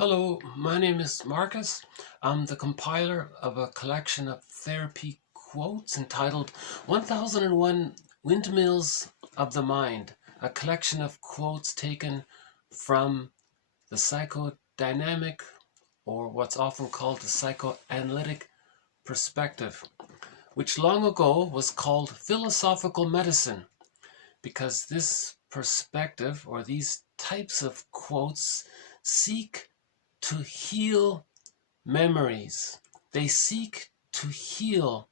Hello, my name is Marcus. I'm the compiler of a collection of therapy quotes entitled 1001 Windmills of the Mind, a collection of quotes taken from the psychodynamic, or what's often called the psychoanalytic perspective, which long ago was called philosophical medicine, because this perspective or these types of quotes seek to heal memories. They seek to heal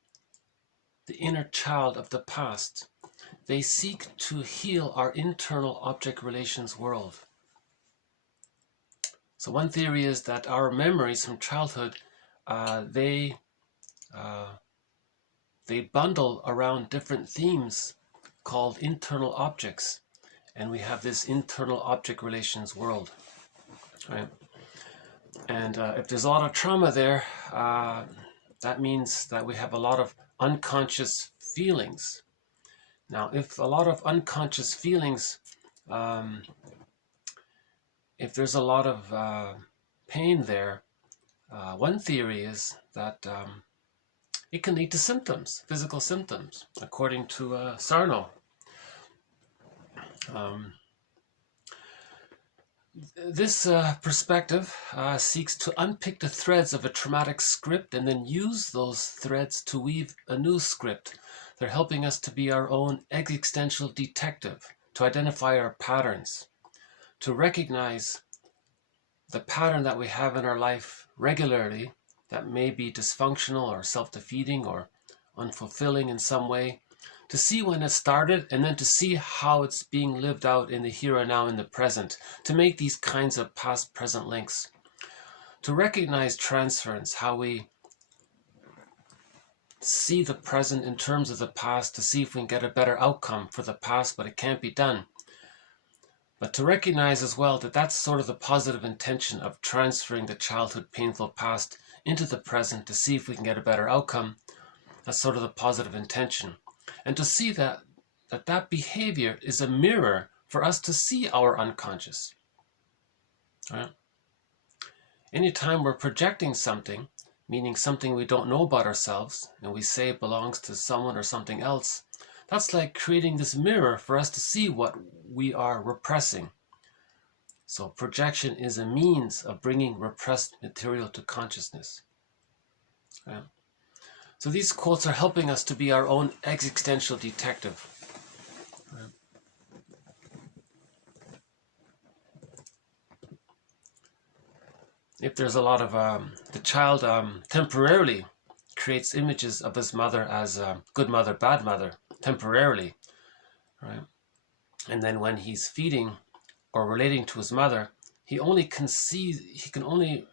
the inner child of the past. They seek to heal our internal object relations world. So one theory is that our memories from childhood, they bundle around different themes called internal objects, and we have this internal object relations world, right? And if there's a lot of trauma there, that means that we have a lot of unconscious feelings. Now, if a lot of unconscious feelings, if there's a lot of pain there, one theory is that it can lead to symptoms, physical symptoms, according to Sarno. This perspective seeks to unpick the threads of a traumatic script and then use those threads to weave a new script. They're helping us to be our own existential detective, to identify our patterns, to recognize the pattern that we have in our life regularly that may be dysfunctional or self-defeating or unfulfilling in some way, to see when it started and then to see how it's being lived out in the here and now, in the present, to make these kinds of past-present links, to recognize transference, how we see the present in terms of the past, to see if we can get a better outcome for the past, but it can't be done. But to recognize as well that that's sort of the positive intention of transferring the childhood painful past into the present to see if we can get a better outcome. That's sort of the positive intention. And to see that behavior is a mirror for us to see our unconscious. Right? Anytime we're projecting something, meaning something we don't know about ourselves, and we say it belongs to someone or something else, that's like creating this mirror for us to see what we are repressing. So projection is a means of bringing repressed material to consciousness. Right? So these quotes are helping us to be our own existential detective. Right? If there's a lot of, the child temporarily creates images of his mother as good mother, bad mother, temporarily, right? And then when he's feeding or relating to his mother, he can only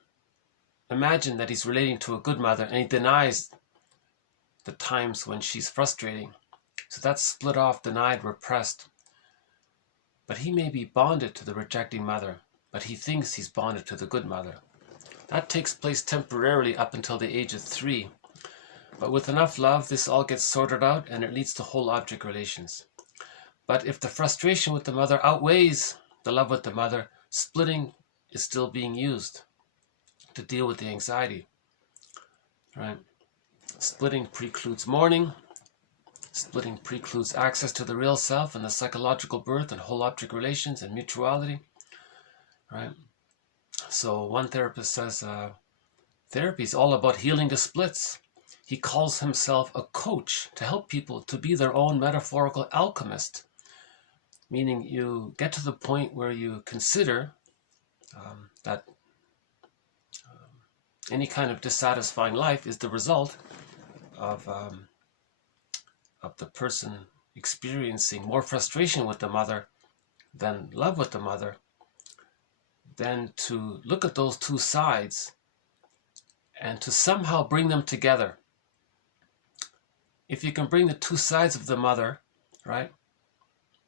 imagine that he's relating to a good mother, and he denies the times when she's frustrating. So that's split off, denied, repressed. But he may be bonded to the rejecting mother, but he thinks he's bonded to the good mother. That takes place temporarily up until the age of 3. But with enough love, this all gets sorted out and it leads to whole object relations. But if the frustration with the mother outweighs the love with the mother, splitting is still being used to deal with the anxiety. Right? Splitting precludes mourning. Splitting precludes access to the real self and the psychological birth and whole object relations and mutuality. Right? So one therapist says therapy is all about healing the splits. He calls himself a coach to help people to be their own metaphorical alchemist, meaning you get to the point where you consider that any kind of dissatisfying life is the result of the person experiencing more frustration with the mother than love with the mother. Then to look at those two sides and to somehow bring them together. If you can bring the two sides of the mother, right?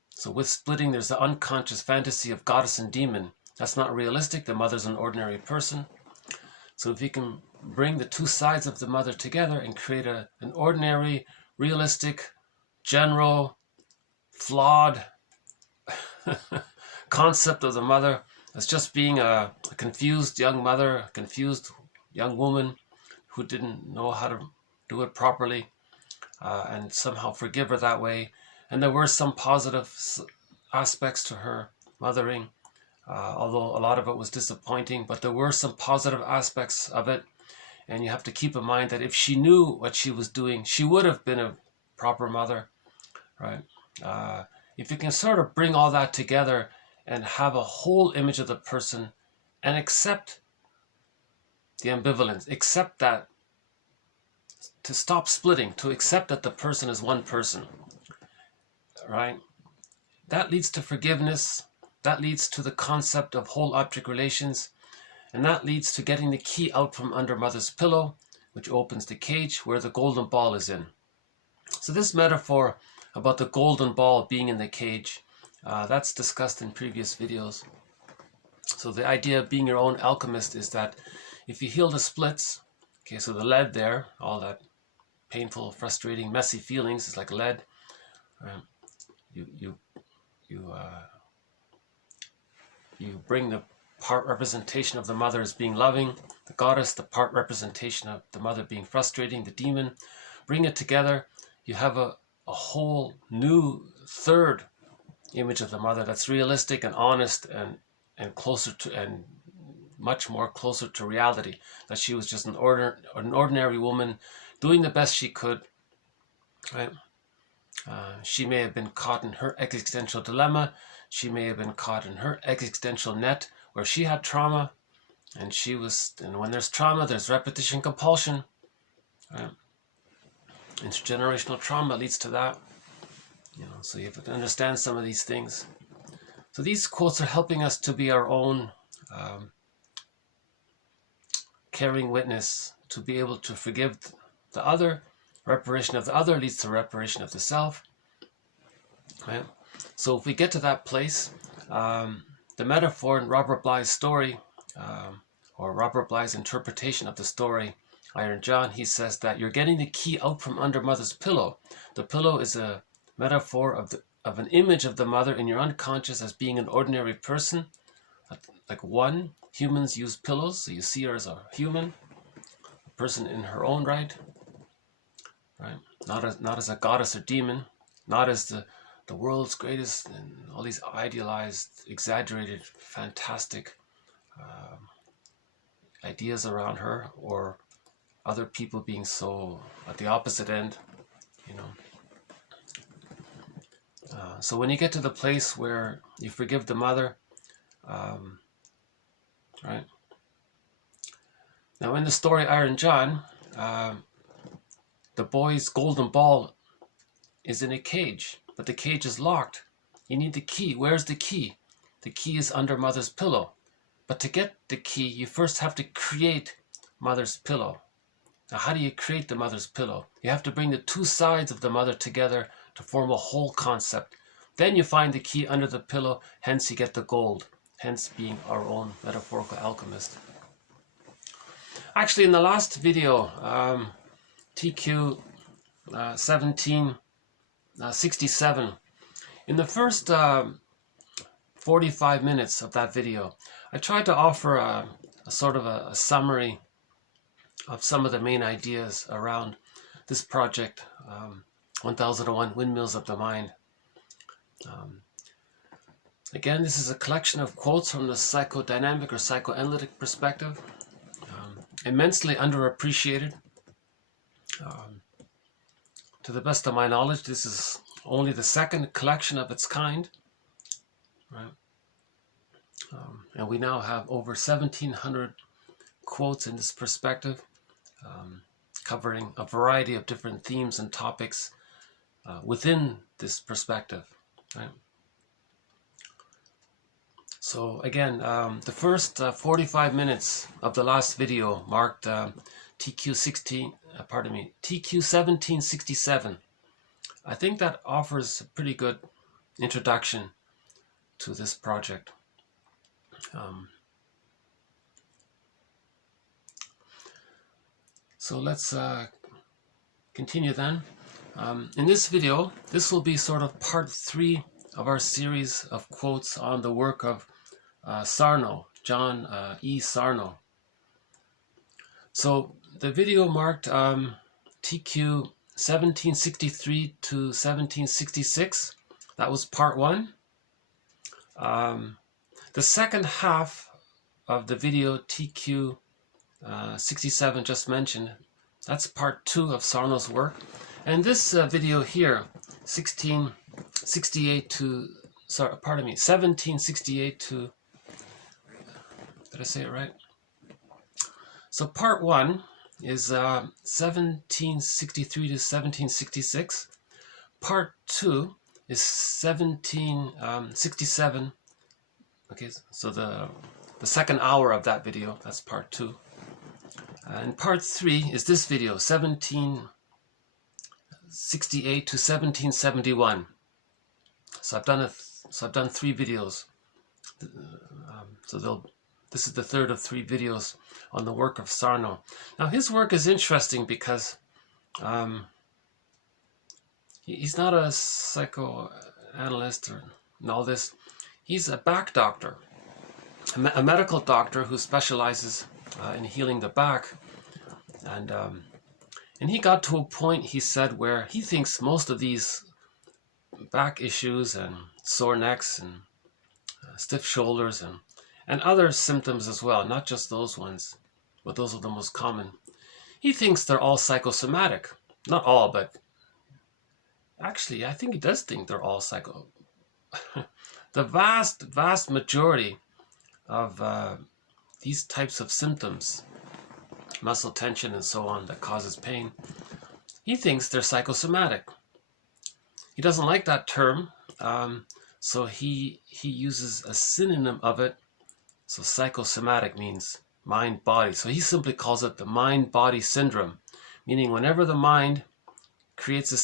So with splitting, there's the unconscious fantasy of goddess and demon. That's not realistic. The mother's an ordinary person. So if you can bring the two sides of the mother together and create an ordinary, realistic, general, flawed concept of the mother, as just being a confused young mother, a confused young woman who didn't know how to do it properly, and somehow forgive her that way. And there were some positive aspects to her mothering, although a lot of it was disappointing, but there were some positive aspects of it. And you have to keep in mind that if she knew what she was doing, she would have been a proper mother, right? If you can sort of bring all that together and have a whole image of the person and accept the ambivalence, accept that, to stop splitting, to accept that the person is one person, right? That leads to forgiveness. That leads to the concept of whole object relations. And that leads to getting the key out from under mother's pillow, which opens the cage where the golden ball is in. So this metaphor about the golden ball being in the cage, that's discussed in previous videos. So the idea of being your own alchemist is that if you heal the splits, okay, so the lead there, all that painful, frustrating, messy feelings is like lead. You bring the part representation of the mother as being loving, the goddess, the part representation of the mother being frustrating, the demon. Bring it together. You have a whole new third image of the mother that's realistic and honest and closer to, and much more closer to reality. That she was just an ordinary woman doing the best she could, right? She may have been caught in her existential dilemma. She may have been caught in her existential net where she had trauma, and when there's trauma, there's repetition compulsion, right? Intergenerational trauma leads to that, so you have to understand some of these things. So these quotes are helping us to be our own caring witness, to be able to forgive the other. Reparation of the other leads to reparation of the self, right? So if we get to that place, the metaphor in Robert Bly's story, or Robert Bly's interpretation of the story, Iron John, he says that you're getting the key out from under mother's pillow. The pillow is a metaphor of an image of the mother in your unconscious as being an ordinary person, like one. Humans use pillows, so you see her as a human, a person in her own right? Not as a goddess or demon, not as the world's greatest, and all these idealized, exaggerated, fantastic ideas around her, or other people being so at the opposite end, So when you get to the place where you forgive the mother, right? Now in the story Iron John, the boy's golden ball is in a cage, but the cage is locked. You need the key. Where's the key? The key is under mother's pillow. But to get the key, you first have to create mother's pillow. Now, how do you create the mother's pillow? You have to bring the two sides of the mother together to form a whole concept. Then you find the key under the pillow, hence you get the gold, hence being our own metaphorical alchemist. Actually, in the last video, TQ 1767, in the first 45 minutes of that video, I tried to offer a sort of a summary of some of the main ideas around this project, 1001 Windmills of the Mind. Again, this is a collection of quotes from the psychodynamic or psychoanalytic perspective, immensely underappreciated. To the best of my knowledge, this is only the second collection of its kind, right? And we now have over 1,700 quotes in this perspective, covering a variety of different themes and topics within this perspective, right? So again, the first 45 minutes of the last video marked TQ 1767. I think that offers a pretty good introduction to this project. So let's continue then. In this video, this will be sort of part 3 of our series of quotes on the work of Sarno, John E. Sarno. So the video marked TQ 1763 to 1766. That was part 1. The second half of the video, TQ 67 just mentioned, that's part 2 of Sarno's work. And this video here, 1768 to did I say it right? So part 1 is 1763 to 1766. Part 2 is 1767. Okay, so the second hour of that video, that's part 2. And part 3 is this video, 1768 to 1771. So I've done 3 videos. This is the third of 3 videos on the work of Sarno. Now his work is interesting because he's not a psychoanalyst and all this. He's a back doctor, a medical doctor who specializes in healing the back. And he got to a point, he said, where he thinks most of these back issues and sore necks and stiff shoulders and other symptoms as well, not just those ones, but those are the most common. He thinks they're all psychosomatic. Not all, but actually, I think he does think they're all The vast majority of these types of symptoms, muscle tension and so on, that causes pain, he thinks they're psychosomatic. He doesn't like that term, so he uses a synonym of it. So psychosomatic means mind-body. So he simply calls it the mind-body syndrome, meaning whenever the mind creates a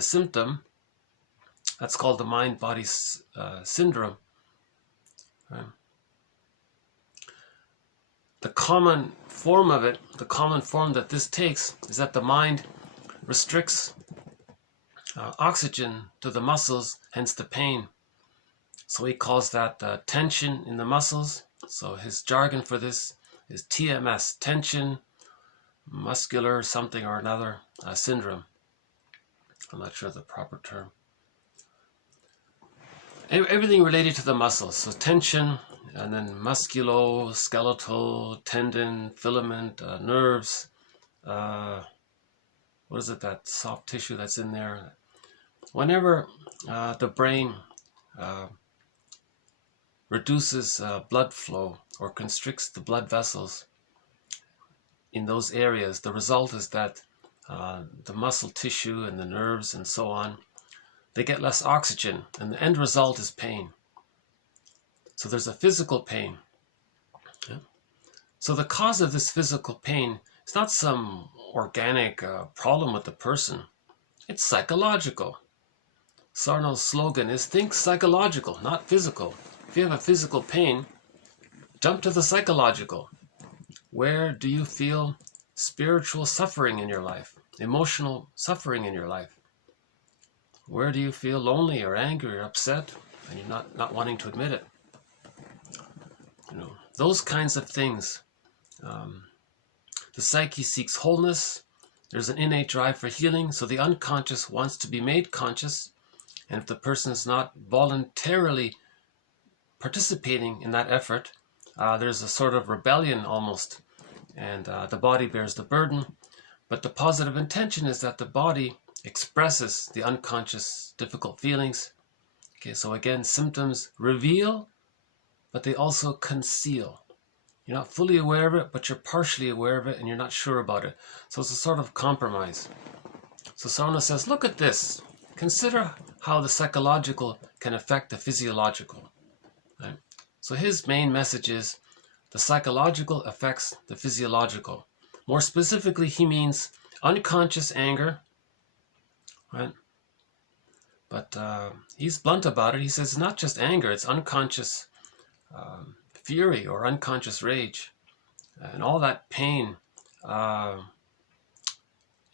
symptom, that's called the mind-body syndrome. The common form of it, the common form that this takes, is that the mind restricts oxygen to the muscles, hence the pain. So he calls that tension in the muscles. So his jargon for this is TMS, tension, muscular something or another syndrome. I'm not sure the proper term. Everything related to the muscles. So tension, and then musculoskeletal, tendon, filament, nerves. What is it, that soft tissue that's in there? Whenever the brain reduces blood flow or constricts the blood vessels in those areas, the result is that the muscle tissue and the nerves and so on, they get less oxygen, and the end result is pain. So there's a physical pain. Yeah. So the cause of this physical pain is not some organic problem with the person. It's psychological. Sarno's slogan is think psychological, not physical. If you have a physical pain, jump to the psychological. Where do you feel spiritual suffering in your life? Emotional suffering in your life? Where do you feel lonely or angry or upset and you're not wanting to admit it? Those kinds of things. The psyche seeks wholeness. There's an innate drive for healing, so the unconscious wants to be made conscious. And if the person is not voluntarily participating in that effort, there's a sort of rebellion almost, and the body bears the burden. But the positive intention is that the body expresses the unconscious difficult feelings. Okay, so again, symptoms reveal, but they also conceal. You're not fully aware of it, but you're partially aware of it, and you're not sure about it. So it's a sort of compromise. So Sarno says, look at this. Consider how the psychological can affect the physiological. Right? So his main message is the psychological affects the physiological. More specifically, he means unconscious anger. Right? But he's blunt about it. He says it's not just anger, it's unconscious fury or unconscious rage. And all that pain,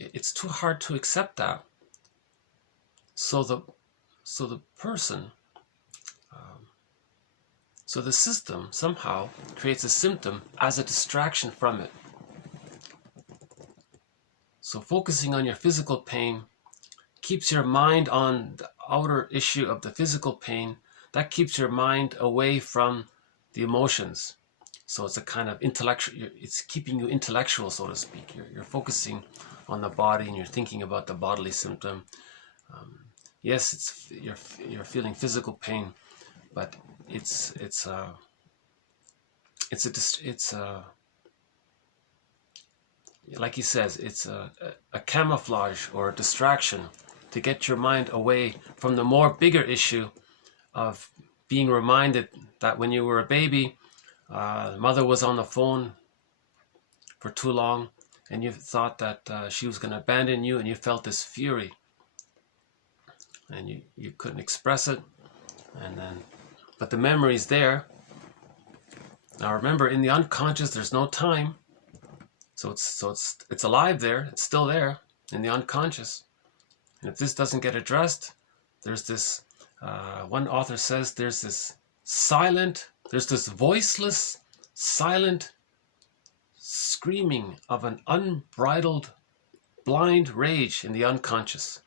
it's too hard to accept that. So the person So the system somehow creates a symptom as a distraction from it. So focusing on your physical pain keeps your mind on the outer issue of the physical pain. That keeps your mind away from the emotions. So it's a kind of intellectual, it's keeping you intellectual, so to speak. You're focusing on the body and you're thinking about the bodily symptom. Yes, you're feeling physical pain, but it's like he says, it's a camouflage or a distraction to get your mind away from the more bigger issue of being reminded that when you were a baby, mother was on the phone for too long and you thought that she was going to abandon you, and you felt this fury and you couldn't express it, but the memory's there. Now remember, in the unconscious there's no time, so it's alive there, it's still there in the unconscious. And if this doesn't get addressed, there's this one author says there's this voiceless, silent screaming of an unbridled, blind rage in the unconscious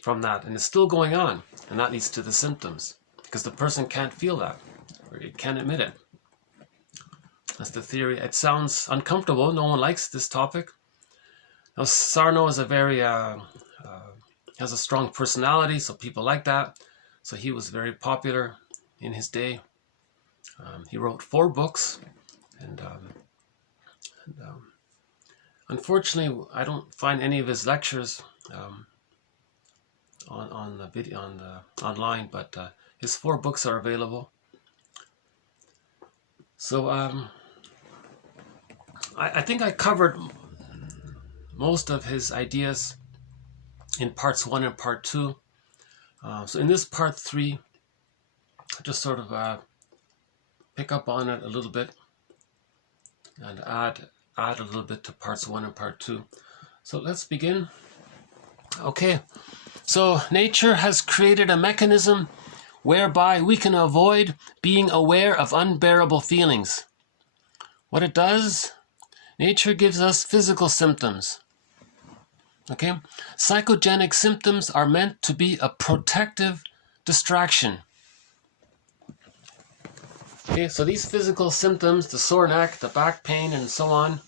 from that. And it's still going on. And that leads to the symptoms, because the person can't feel that, or it can't admit it. That's the theory. It sounds uncomfortable. No one likes this topic. Now, Sarno is has a strong personality, so people like that. So he was very popular in his day. He wrote 4 books, and unfortunately, I don't find any of his lectures on the video online, but his 4 books are available. So I think I covered most of his ideas in parts 1 and part 2. So in this part 3, I just sort of pick up on it a little bit and add a little bit to parts 1 and part 2. So let's begin. Okay, so nature has created a mechanism whereby we can avoid being aware of unbearable feelings. What it does, nature gives us physical symptoms. Okay, psychogenic symptoms are meant to be a protective distraction. Okay, so these physical symptoms, the sore neck, the back pain, and so on,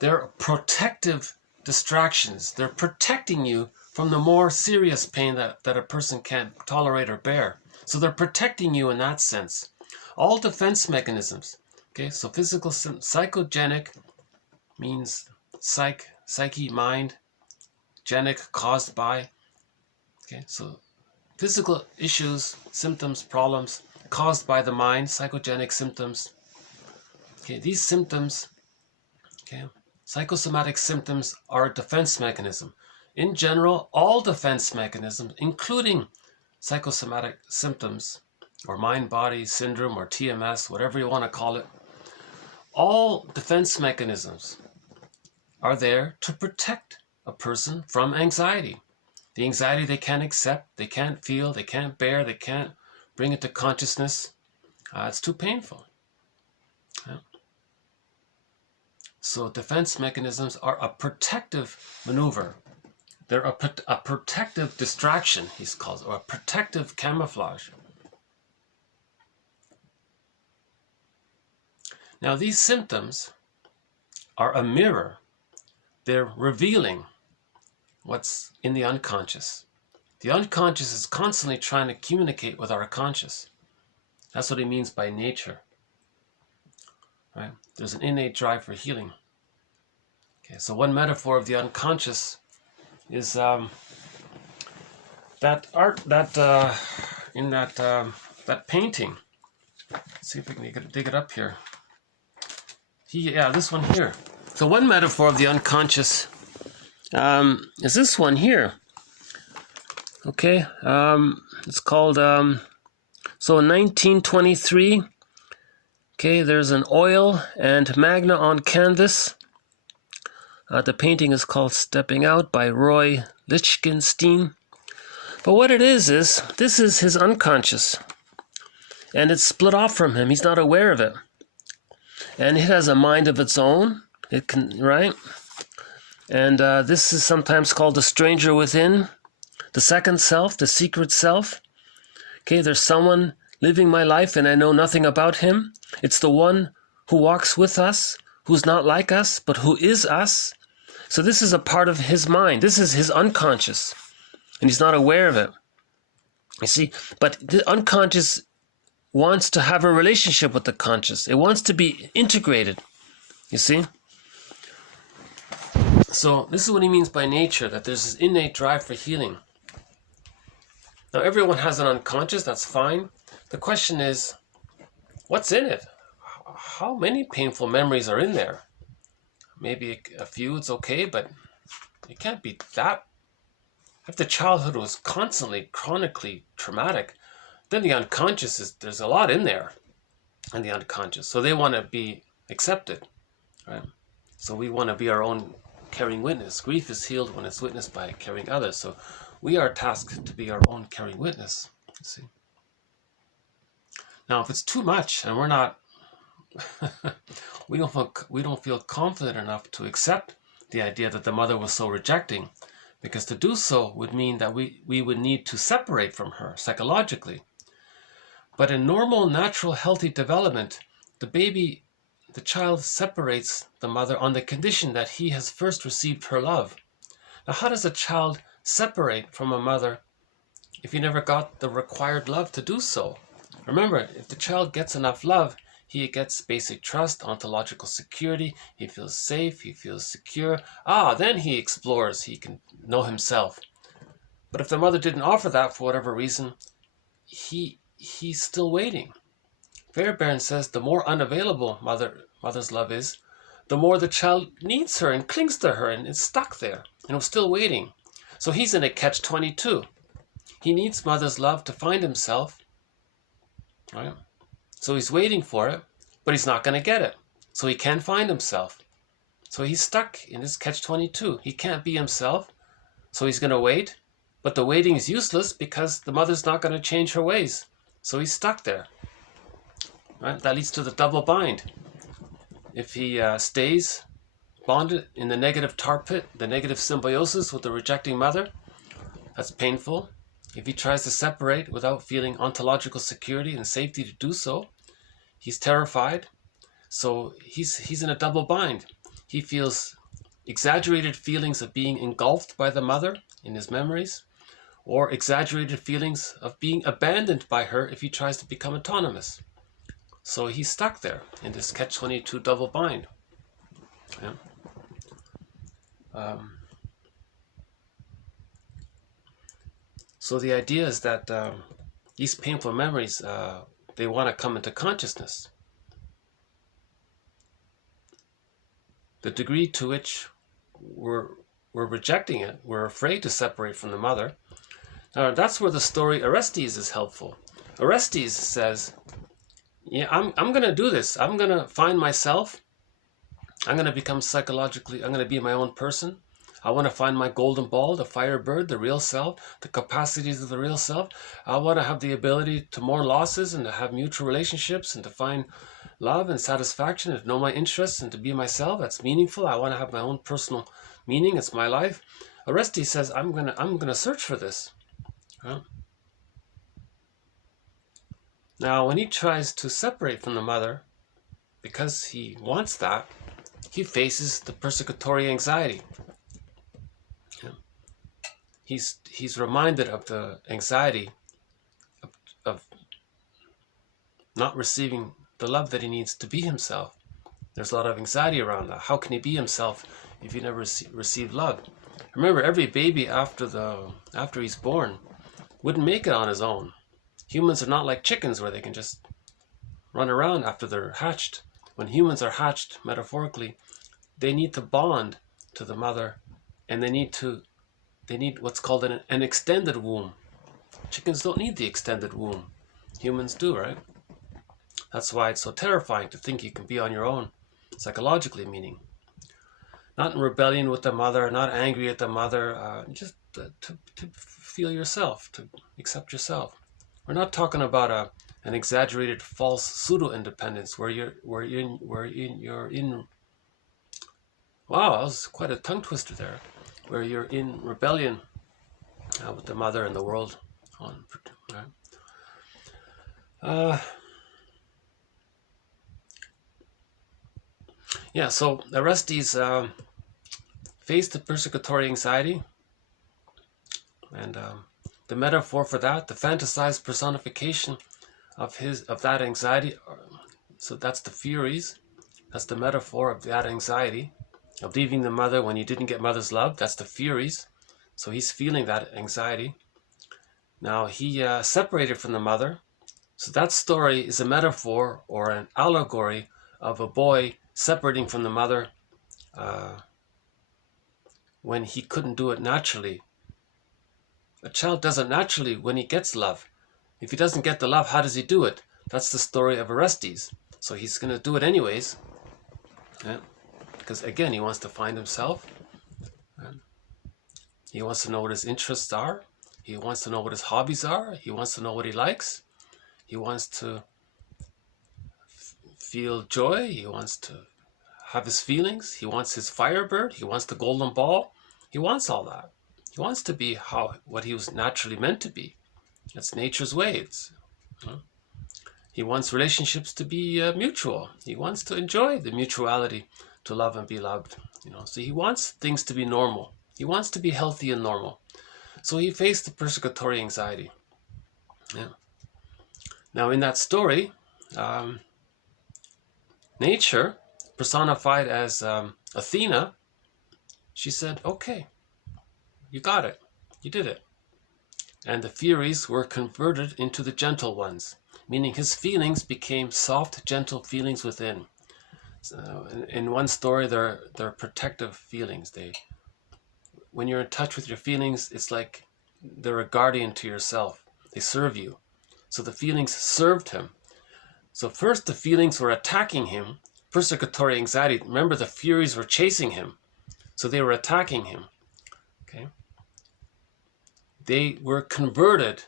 they're protective distractions. They're protecting you from the more serious pain that a person can't tolerate or bear. So they're protecting you in that sense. All defense mechanisms. Okay, so physical psychogenic means psyche, mind, genic, caused by. Okay, so physical issues, symptoms, problems caused by the mind, psychogenic symptoms. Okay, these symptoms, okay, psychosomatic symptoms are a defense mechanism. In general, all defense mechanisms, including psychosomatic symptoms, or mind-body syndrome, or TMS, whatever you want to call it, all defense mechanisms are there to protect a person from anxiety. The anxiety they can't accept, they can't feel, they can't bear, they can't bring it to consciousness. It's too painful. Yeah. So defense mechanisms are a protective maneuver. They're a protective distraction, he calls it, or a protective camouflage. Now these symptoms are a mirror. They're revealing what's in the unconscious. The unconscious is constantly trying to communicate with our conscious. That's what he means by nature. Right? There's an innate drive for healing. Okay, so one metaphor of the unconscious is that painting. Let's see if we can dig it up here. This one here. So one metaphor of the unconscious is this one here. Okay, it's called, so in 1923, okay, there's an oil and magna on canvas. The painting is called Stepping Out by Roy Lichtenstein. But what it is this is his unconscious. and it's split off from him. He's not aware of it. And it has a mind of its own. It can, right? And this is sometimes called the stranger within, the second self, the secret self. Okay, there's someone living my life and I know nothing about him. It's the one who walks with us, who's not like us, but who is us. So this is a part of his mind. This is his unconscious, and he's not aware of it. You see, but the unconscious wants to have a relationship with the conscious. It wants to be integrated, you see. So this is what he means by nature, that there's this innate drive for healing. Now everyone has an unconscious, that's fine. The question is, what's in it? How many painful memories are in there? Maybe a few, it's okay, but it can't be that. If the childhood was constantly, chronically traumatic, then the unconscious there's a lot in there, in the unconscious. So they want to be accepted, right? So we want to be our own caring witness. Grief is healed when it's witnessed by caring others. So we are tasked to be our own caring witness, you see. Now, if it's too much and we're not, we don't feel confident enough to accept the idea that the mother was so rejecting, because to do so would mean that we would need to separate from her psychologically. But in normal, natural, healthy development, the child separates the mother on the condition that he has first received her love. Now, how does a child separate from a mother if he never got the required love to do so? Remember, if the child gets enough love, he gets basic trust, ontological security, he feels safe, he feels secure. Then he explores, he can know himself. But if the mother didn't offer that for whatever reason, he's still waiting. Fairbairn says the more unavailable mother's love is, the more the child needs her and clings to her and is stuck there and is still waiting. So he's in a catch-22. He needs mother's love to find himself, right? So he's waiting for it, but he's not going to get it. So he can't find himself. So he's stuck in this catch-22. He can't be himself, so he's going to wait. But the waiting is useless because the mother's not going to change her ways. So he's stuck there. Right? That leads to the double bind. If he stays bonded in the negative tar pit, the negative symbiosis with the rejecting mother, that's painful. If he tries to separate without feeling ontological security and safety to do so, he's terrified. So he's in a double bind. He feels exaggerated feelings of being engulfed by the mother in his memories, or exaggerated feelings of being abandoned by her if he tries to become autonomous. So he's stuck there in this catch-22 double bind. Yeah. So the idea is that these painful memories, they want to come into consciousness. The degree to which we're rejecting it, we're afraid to separate from the mother. Now that's where the story Orestes is helpful. Orestes says, yeah, I'm going to do this. I'm going to find myself. I'm going to become psychologically, I'm going to be my own person. I want to find my golden ball, the firebird, the real self, the capacities of the real self. I want to have the ability to mourn losses and to have mutual relationships and to find love and satisfaction and to know my interests and to be myself. That's meaningful. I want to have my own personal meaning. It's my life. Orestes says, I'm gonna search for this. Right? Now, when he tries to separate from the mother, because he wants that, he faces the persecutory anxiety. Yeah. He's reminded of the anxiety of not receiving the love that he needs to be himself. There's a lot of anxiety around that. How can he be himself if he never received love? Remember, every baby after he's born wouldn't make it on his own. Humans are not like chickens where they can just run around after they're hatched. When humans are hatched, metaphorically, they need to bond to the mother, and they need what's called an extended womb. Chickens don't need the extended womb. Humans do, right? That's why it's so terrifying to think you can be on your own, psychologically meaning. Not in rebellion with the mother, not angry at the mother, just to feel yourself, to accept yourself. We're not talking about an exaggerated false pseudo-independence where you're in. Wow, that was quite a tongue twister there. Where you're in rebellion with the mother and the world. Right? Yeah, so Orestes faced the persecutory anxiety, and the metaphor for that, the fantasized personification of that anxiety. So that's the Furies. That's the metaphor of that anxiety of leaving the mother when you didn't get mother's love. That's the Furies. So he's feeling that anxiety. Now he separated from the mother. So that story is a metaphor or an allegory of a boy separating from the mother when he couldn't do it naturally. A child does it naturally when he gets love. If he doesn't get the love, how does he do it? That's the story of Orestes. So he's going to do it anyways. Yeah. Because again, he wants to find himself. He wants to know what his interests are. He wants to know what his hobbies are. He wants to know what he likes. He wants to feel joy. He wants to have his feelings. He wants his firebird. He wants the golden ball. He wants all that. He wants to be what he was naturally meant to be. That's nature's way. He wants relationships to be mutual. He wants to enjoy the mutuality, to love and be loved. So he wants things to be normal. He wants to be healthy and normal. So he faced the persecutory anxiety. Yeah. Now in that story, nature, personified as Athena, she said, okay, you got it. You did it. And the Furies were converted into the gentle ones, meaning his feelings became soft, gentle feelings within. So in one story, they're protective feelings. When you're in touch with your feelings, it's like they're a guardian to yourself. They serve you. So the feelings served him. So first the feelings were attacking him, persecutory anxiety. Remember, the Furies were chasing him. So they were attacking him. Okay. They were converted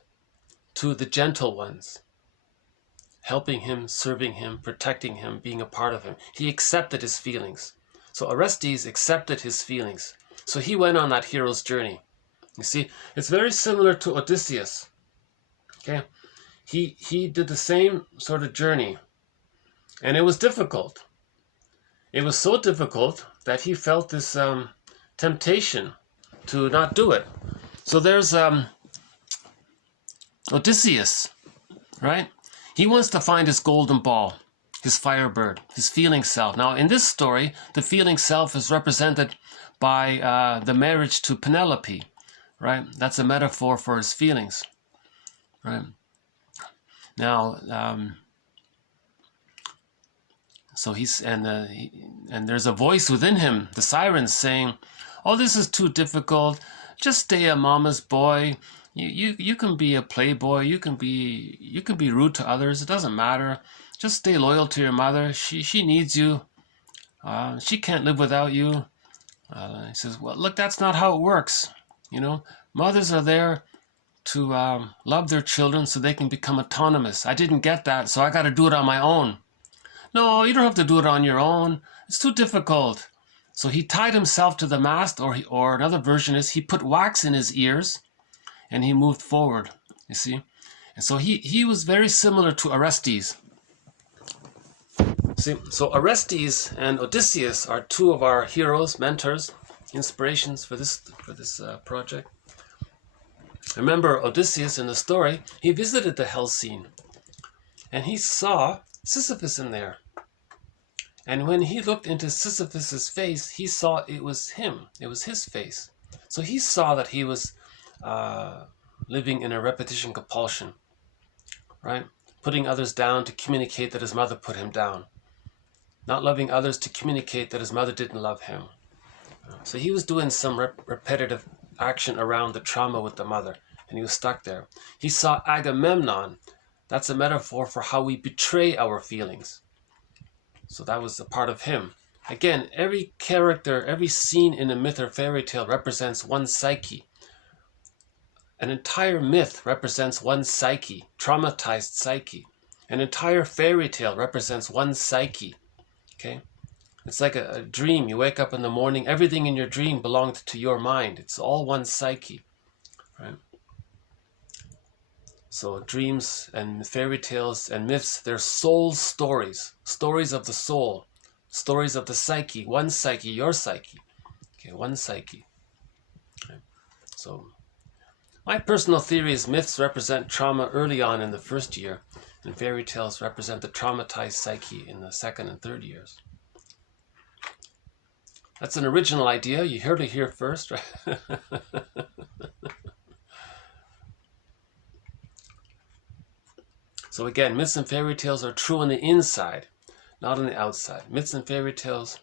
to the gentle ones, helping him, serving him, protecting him, being a part of him. He accepted his feelings. So Orestes accepted his feelings. So he went on that hero's journey. You see, it's very similar to Odysseus. Okay, he did the same sort of journey, and it was difficult. It was so difficult that he felt this temptation to not do it. So there's Odysseus, right? He wants to find his golden ball, his firebird, his feeling self. Now, in this story, the feeling self is represented by the marriage to Penelope, right? That's a metaphor for his feelings, right? Now, so and there's a voice within him, the sirens, saying, "Oh, this is too difficult. Just stay a mama's boy. You can be a playboy. You can be rude to others. It doesn't matter. Just stay loyal to your mother. She needs you. She can't live without you." He says, "Well, look, that's not how it works. Mothers are there to love their children so they can become autonomous. I didn't get that, so I got to do it on my own." "No, you don't have to do it on your own. It's too difficult." So he tied himself to the mast, or another version is he put wax in his ears, and he moved forward. You see, and so he was very similar to Orestes. See, so Orestes and Odysseus are two of our heroes, mentors, inspirations for this project. Remember Odysseus in the story, he visited the hell scene and he saw Sisyphus in there. And when he looked into Sisyphus's face, he saw it was him. It was his face. So he saw that he was living in a repetition compulsion, right? Putting others down to communicate that his mother put him down. Not loving others to communicate that his mother didn't love him. So he was doing some repetitive action around the trauma with the mother, and he was stuck there. He saw Agamemnon. That's a metaphor for how we betray our feelings. So that was a part of him. Again, every character, every scene in a myth or fairy tale represents one psyche. An entire myth represents one psyche, traumatized psyche. An entire fairy tale represents one psyche. Okay? It's like a dream. You wake up in the morning, everything in your dream belonged to your mind. It's all one psyche. Right? So dreams and fairy tales and myths, they're soul stories. Stories of the soul. Stories of the psyche. One psyche, your psyche. Okay, one psyche. Okay. So my personal theory is myths represent trauma early on in the first year, and fairy tales represent the traumatized psyche in the second and third years. That's an original idea. You heard it here first, right? So again, myths and fairy tales are true on the inside, not on the outside. Myths and fairy tales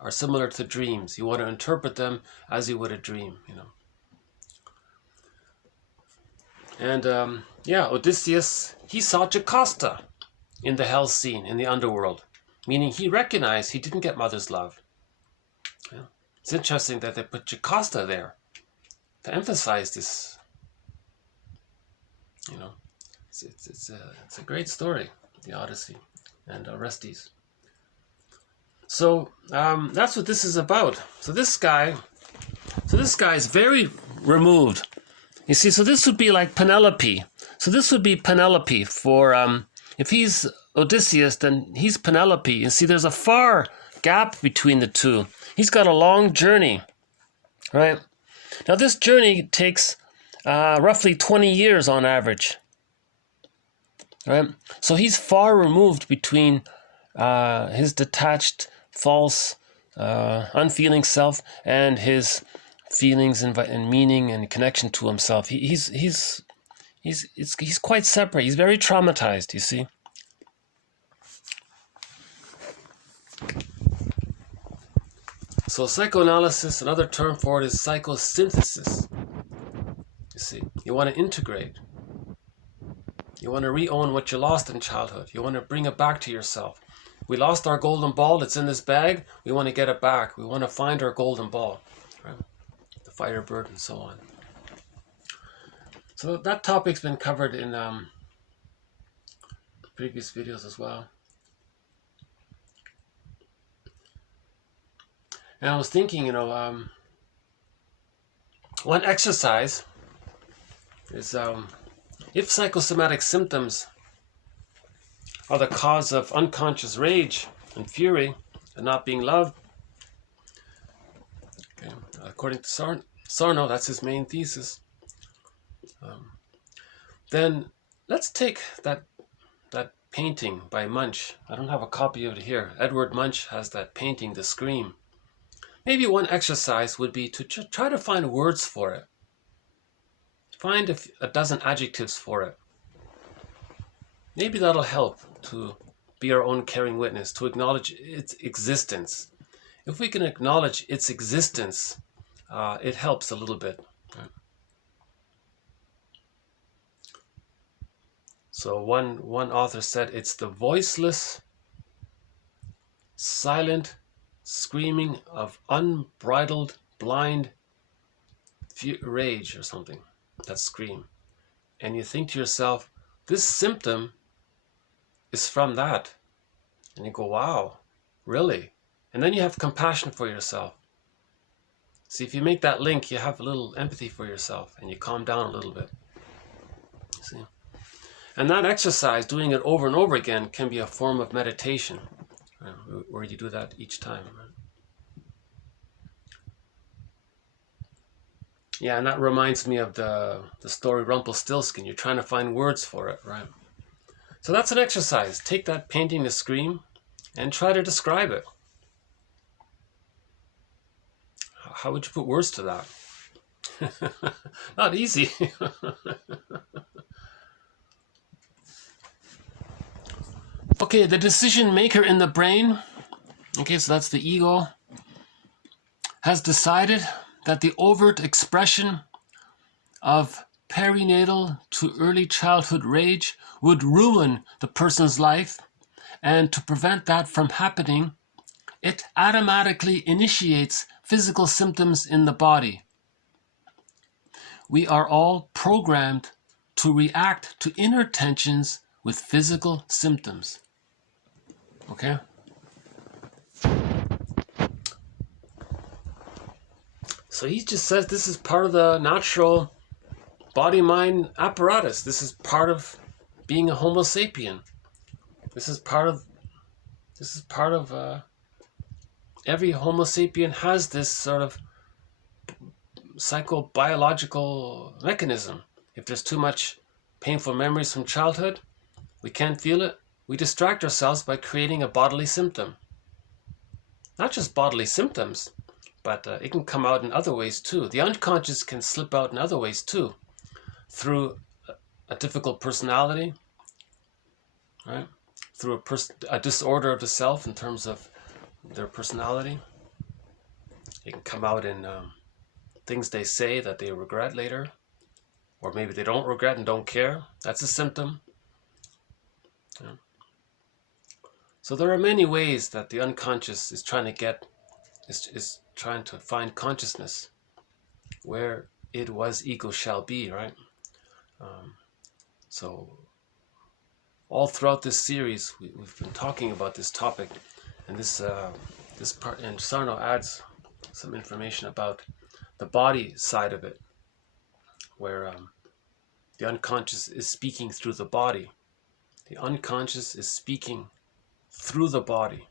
are similar to dreams. You want to interpret them as you would a dream, you know. And yeah, Odysseus, he saw Jocasta in the hell scene, in the underworld, meaning he recognized he didn't get mother's love. Yeah. It's interesting that they put Jocasta there to emphasize this, you know. It's a great story, the Odyssey and Orestes. So that's what this is about. So this guy is very removed. You see, so this would be like Penelope. So this would be Penelope for if he's Odysseus, then he's Penelope. You see, there's a far gap between the two. He's got a long journey, right? Now this journey takes roughly 20 years on average. Right? So he's far removed between his detached, false, unfeeling self and his feelings and meaning and connection to himself. He's quite separate. He's very traumatized, you see. So psychoanalysis, another term for it is psychosynthesis. You see, you want to integrate. You want to re-own what you lost in childhood. You want to bring it back to yourself. We lost our golden ball. It's in this bag. We want to get it back. We want to find our golden ball. Right? The firebird and so on. So that topic's been covered in previous videos as well. And I was thinking, you know, one exercise is if psychosomatic symptoms are the cause of unconscious rage and fury and not being loved, okay, according to Sarno, that's his main thesis, then let's take that painting by Munch. I don't have a copy of it here. Edward Munch has that painting, The Scream. Maybe one exercise would be to try to find words for it. Find a dozen adjectives for it. Maybe that'll help to be our own caring witness, to acknowledge its existence. If we can acknowledge its existence, it helps a little bit. Right? So one author said it's the voiceless, silent screaming of unbridled, blind rage or something. That scream. And you think to yourself, this symptom is from that. And you go, wow, really? And then you have compassion for yourself. See, if you make that link, you have a little empathy for yourself and you calm down a little bit. See? And that exercise, doing it over and over again, can be a form of meditation, where you do that each time. Right? Yeah, and that reminds me of the story Rumpelstiltskin. You're trying to find words for it, right? So that's an exercise. Take that painting, The Scream, and try to describe it. How would you put words to that? Not easy. Okay, the decision maker in the brain, okay, so that's the ego, has decided that the overt expression of perinatal to early childhood rage would ruin the person's life, and to prevent that from happening, it automatically initiates physical symptoms in the body. we are all programmed to react to inner tensions with physical symptoms. Okay? So he just says this is part of the natural body-mind apparatus. This is part of being a Homo sapien. This is part of every Homo sapien has this sort of psychobiological mechanism. If there's too much painful memories from childhood, we can't feel it. We distract ourselves by creating a bodily symptom. Not just bodily symptoms, but it can come out in other ways too. The unconscious can slip out in other ways too, through a difficult personality, right? Through a disorder of the self in terms of their personality. It can come out in things they say that they regret later, or maybe they don't regret and don't care. That's a symptom. Yeah. So there are many ways that the unconscious is trying to is trying to find consciousness where it was ego shall be, right? So all throughout this series, we've been talking about this topic, and this part, and Sarno adds some information about the body side of it, where the unconscious is speaking through the body. The unconscious is speaking through the body,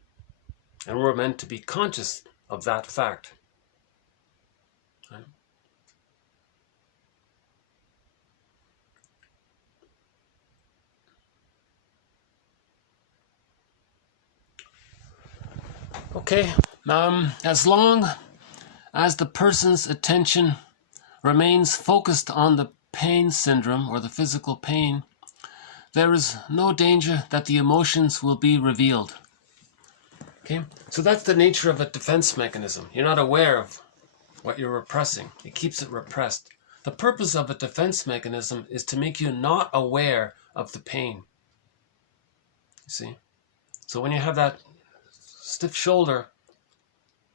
and we're meant to be conscious of that fact. Right? Okay, as long as the person's attention remains focused on the pain syndrome or the physical pain, there is no danger that the emotions will be revealed. Okay, so that's the nature of a defense mechanism. You're not aware of what you're repressing. It keeps it repressed. The purpose of a defense mechanism is to make you not aware of the pain. You see? So when you have that stiff shoulder,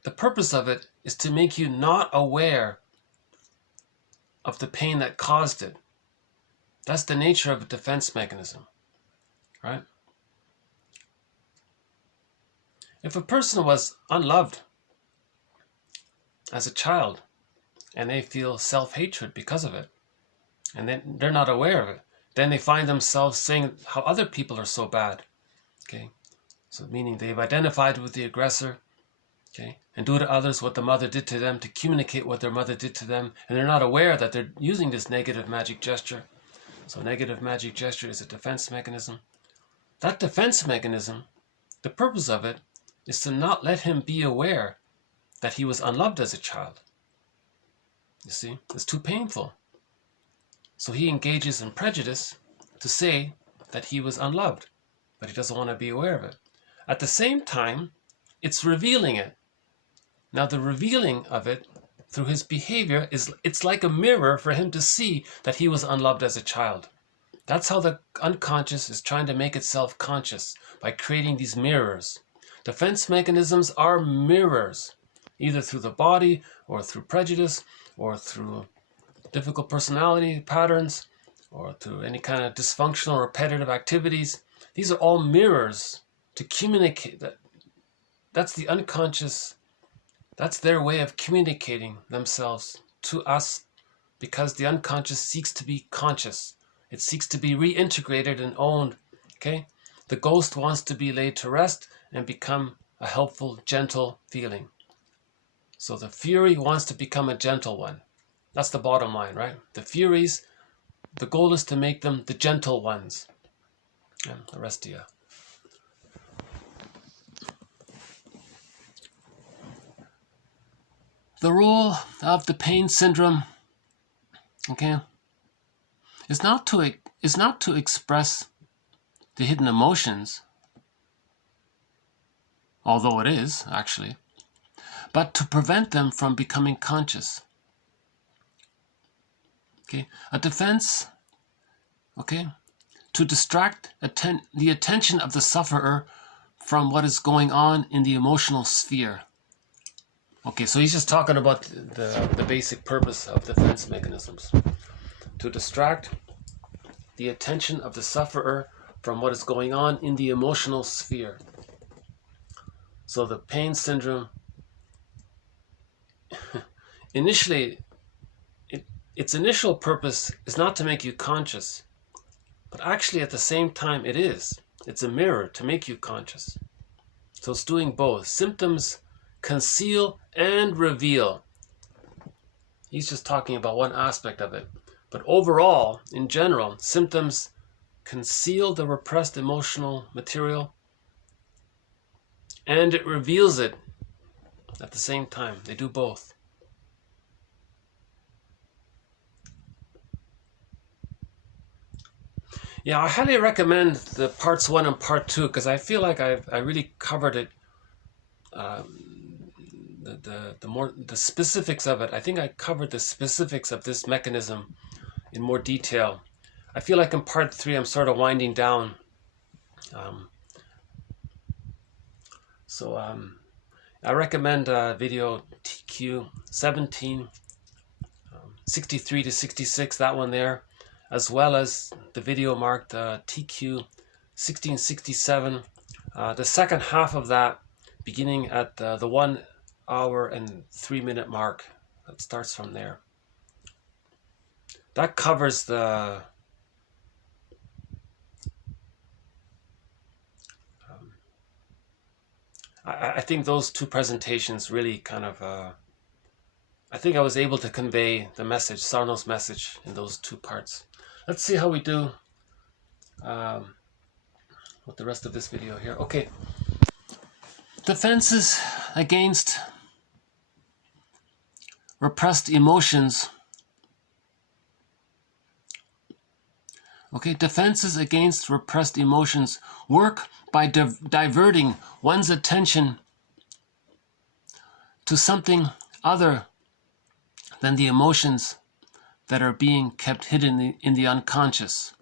the purpose of it is to make you not aware of the pain that caused it. That's the nature of a defense mechanism, right? If a person was unloved as a child and they feel self-hatred because of it, and then they're not aware of it, then they find themselves saying how other people are so bad, okay? So meaning they've identified with the aggressor, okay, and do to others what the mother did to them, to communicate what their mother did to them, and they're not aware that they're using this negative magic gesture. So negative magic gesture is a defense mechanism. That defense mechanism, the purpose of it is to not let him be aware that he was unloved as a child. You see, it's too painful. So he engages in prejudice to say that he was unloved, but he doesn't want to be aware of it. At the same time, it's revealing it. Now the revealing of it through his behavior it's like a mirror for him to see that he was unloved as a child. That's how the unconscious is trying to make itself conscious, by creating these mirrors. Defense mechanisms are mirrors, either through the body or through prejudice or through difficult personality patterns or through any kind of dysfunctional repetitive activities. These are all mirrors to communicate. That's the unconscious. That's their way of communicating themselves to us, because the unconscious seeks to be conscious. It seeks to be reintegrated and owned. Okay? The ghost wants to be laid to rest and become a helpful, gentle feeling. So the fury wants to become a gentle one. That's the bottom line, right? The furies, the goal is to make them the gentle ones. And the rest of you. The role of the pain syndrome, okay, is not to express the hidden emotions, although it is actually, but to prevent them from becoming conscious. Okay, a defense, okay, to distract the attention of the sufferer from what is going on in the emotional sphere. Okay, so he's just talking about the basic purpose of defense mechanisms. to distract the attention of the sufferer from what is going on in the emotional sphere. So the pain syndrome, initially, its initial purpose is not to make you conscious, but actually at the same time it is. It's a mirror to make you conscious. So it's doing both. Symptoms conceal and reveal. He's just talking about one aspect of it. But overall, in general, symptoms conceal the repressed emotional material and it reveals it at the same time. They do both. Yeah, I highly recommend the parts 1 and part 2 because I feel like I really covered it. The specifics of it. I think I covered the specifics of this mechanism in more detail. I feel like in part 3 I'm sort of winding down. I recommend video TQ 17, 63 to 66, that one there, as well as the video marked TQ 1667. The second half of that, beginning at the 1 hour and 3 minute mark. That starts from there. That covers the I think those two presentations really kind of I think I was able to convey the message, Sarno's message, in those two parts. Let's see how we do with the rest of this video here. Okay. Defenses against repressed emotions. Okay, defenses against repressed emotions work by diverting one's attention to something other than the emotions that are being kept hidden in the unconscious.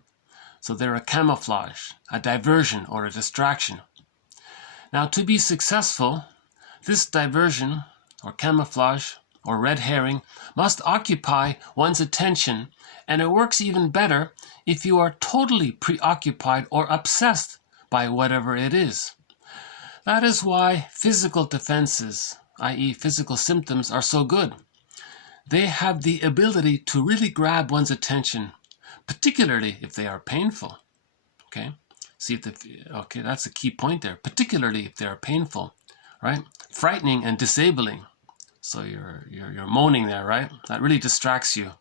So they're a camouflage, a diversion, or a distraction. Now, to be successful, this diversion, or camouflage, or red herring, must occupy one's attention, and it works even better if you are totally preoccupied or obsessed by whatever it is. That is why physical defenses, i.e. physical symptoms, are so good. They have the ability to really grab one's attention, particularly if they are painful. Okay? See if okay, that's a key point there. Particularly if they are painful, right? Frightening and disabling. So you're moaning there, right? That really distracts you,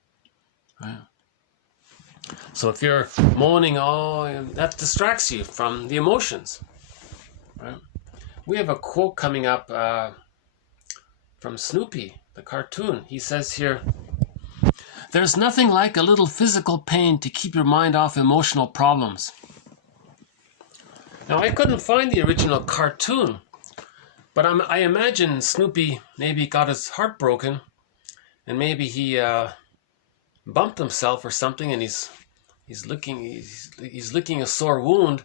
right? So if you're moaning, oh, that distracts you from the emotions, right? We have a quote coming up from Snoopy, the cartoon. He says here, "There's nothing like a little physical pain to keep your mind off emotional problems." Now, I couldn't find the original cartoon, but I imagine Snoopy maybe got his heart broken, and maybe he bumped himself or something, and he's licking a sore wound,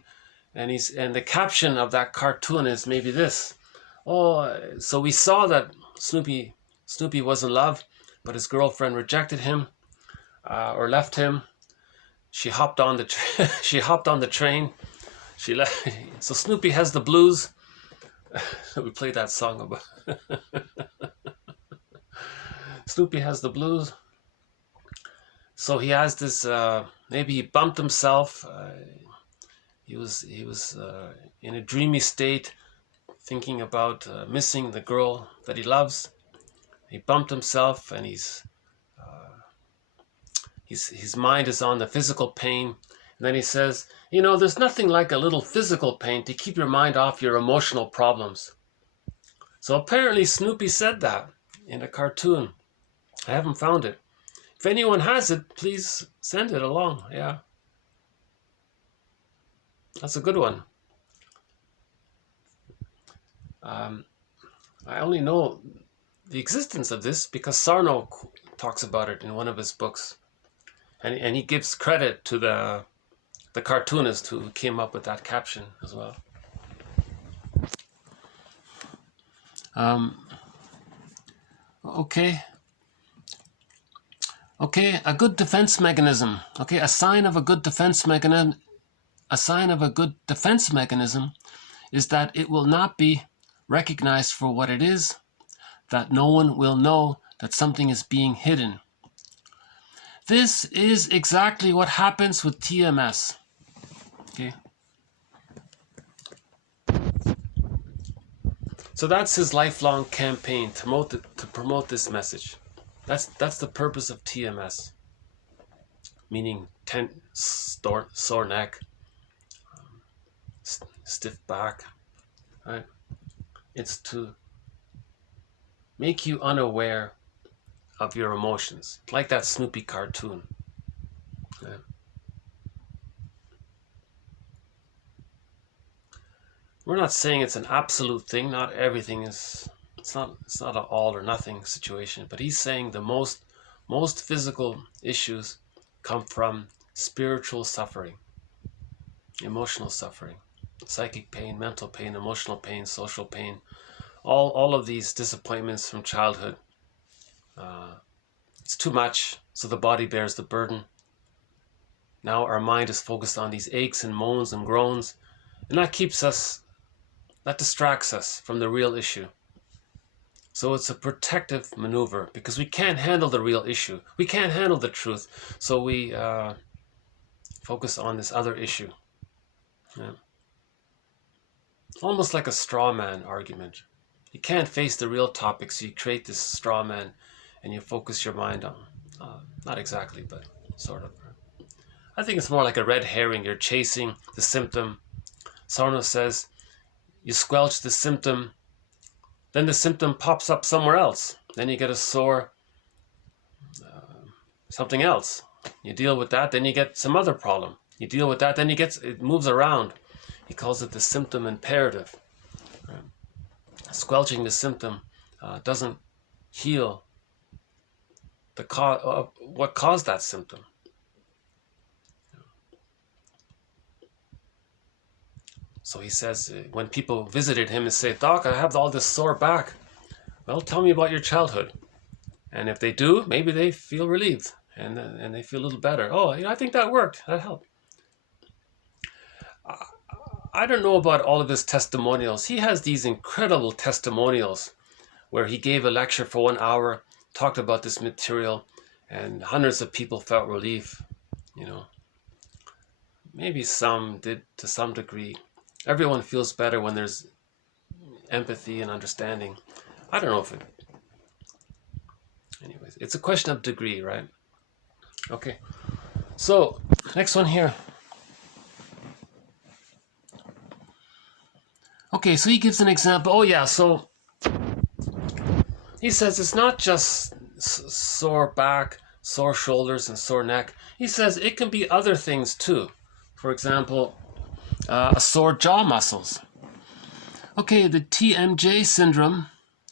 and the caption of that cartoon is maybe this: "Oh, so we saw that Snoopy was in love, but his girlfriend rejected him or left him. She hopped on the she hopped on the train. She left. So Snoopy has the blues." We played that song about Snoopy has the blues. So he has this. Maybe he bumped himself. He was in a dreamy state, thinking about missing the girl that he loves. He bumped himself, and his mind is on the physical pain. And then he says, you know, there's nothing like a little physical pain to keep your mind off your emotional problems. So apparently Snoopy said that in a cartoon. I haven't found it. If anyone has it, please send it along. Yeah. That's a good one. I only know the existence of this because Sarno talks about it in one of his books. And he gives credit to the cartoonist who came up with that caption as well. Okay. Okay, a good defense mechanism. Okay, a sign of a good defense mechanism. A sign of a good defense mechanism is that it will not be recognized for what it is, that no one will know that something is being hidden. This is exactly what happens with TMS. Okay. So that's his lifelong campaign to promote this message. That's the purpose of TMS, meaning sore neck, stiff back, right? It's to make you unaware of your emotions, like that Snoopy cartoon. Right? We're not saying it's an absolute thing. Not everything is. It's not an all or nothing situation. But he's saying the most physical issues come from spiritual suffering, emotional suffering, psychic pain, mental pain, emotional pain, social pain. All of these disappointments from childhood. It's too much, so the body bears the burden. Now our mind is focused on these aches and moans and groans, and that distracts us from the real issue. So it's a protective maneuver because we can't handle the real issue. We can't handle the truth, so we focus on this other issue. Yeah. Almost like a straw man argument. You can't face the real topic, so you create this straw man and you focus your mind on, not exactly, but sort of. I think it's more like a red herring. You're chasing the symptom. Sarno says you squelch the symptom, then the symptom pops up somewhere else. Then you get a sore, something else. You deal with that, then you get some other problem. You deal with that, then it moves around. He calls it the symptom imperative. Squelching the symptom doesn't heal the what caused that symptom. So he says, when people visited him and say, "Doc, I have all this sore back." Well, tell me about your childhood. And if they do, maybe they feel relieved and they feel a little better. Oh, I think that worked. That helped. I don't know about all of his testimonials. He has these incredible testimonials where he gave a lecture for 1 hour, talked about this material, and hundreds of people felt relief. Maybe some did to some degree. Everyone feels better when there's empathy and understanding. I don't know if it... Anyways, it's a question of degree, right? Okay. So, next one here. Okay, so he gives an example. Oh yeah, so he says it's not just sore back, sore shoulders, and sore neck. He says it can be other things too. For example, a sore jaw muscles. Okay, the TMJ syndrome.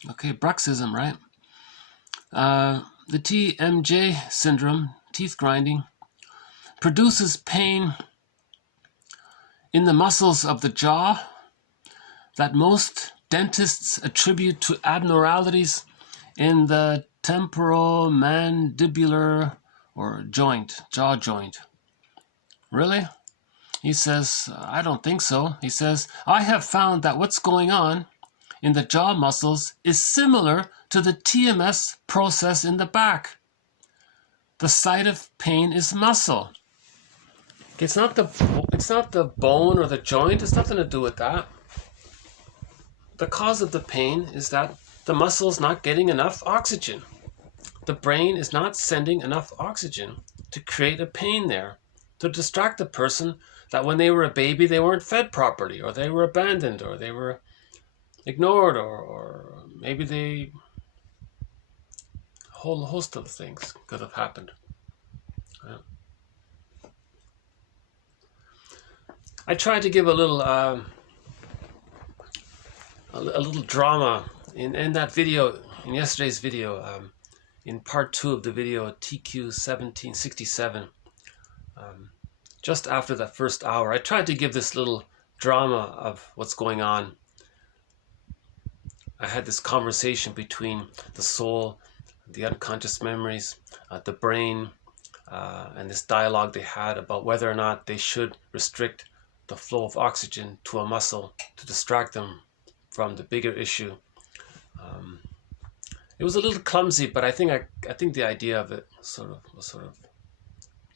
Okay, bruxism, right? The TMJ syndrome, teeth grinding, produces pain in the muscles of the jaw that most dentists attribute to abnormalities in the temporomandibular or jaw joint. Really? He says, I don't think so. He says, I have found that what's going on in the jaw muscles is similar to the TMS process in the back. The site of pain is muscle. It's not the bone or the joint. It's nothing to do with that. The cause of the pain is that the muscle is not getting enough oxygen. The brain is not sending enough oxygen to create a pain there, to distract the person that when they were a baby they weren't fed properly, or they were abandoned, or they were ignored, or maybe a whole host of things could have happened. Yeah. I tried to give a little drama in that video, in yesterday's video, in part 2 of the video TQ 1767. Just after that first hour, I tried to give this little drama of what's going on. I had this conversation between the soul the unconscious memories, the brain, and this dialogue they had about whether or not they should restrict the flow of oxygen to a muscle to distract them from the bigger issue. It was a little clumsy, but I think the idea of it was sort of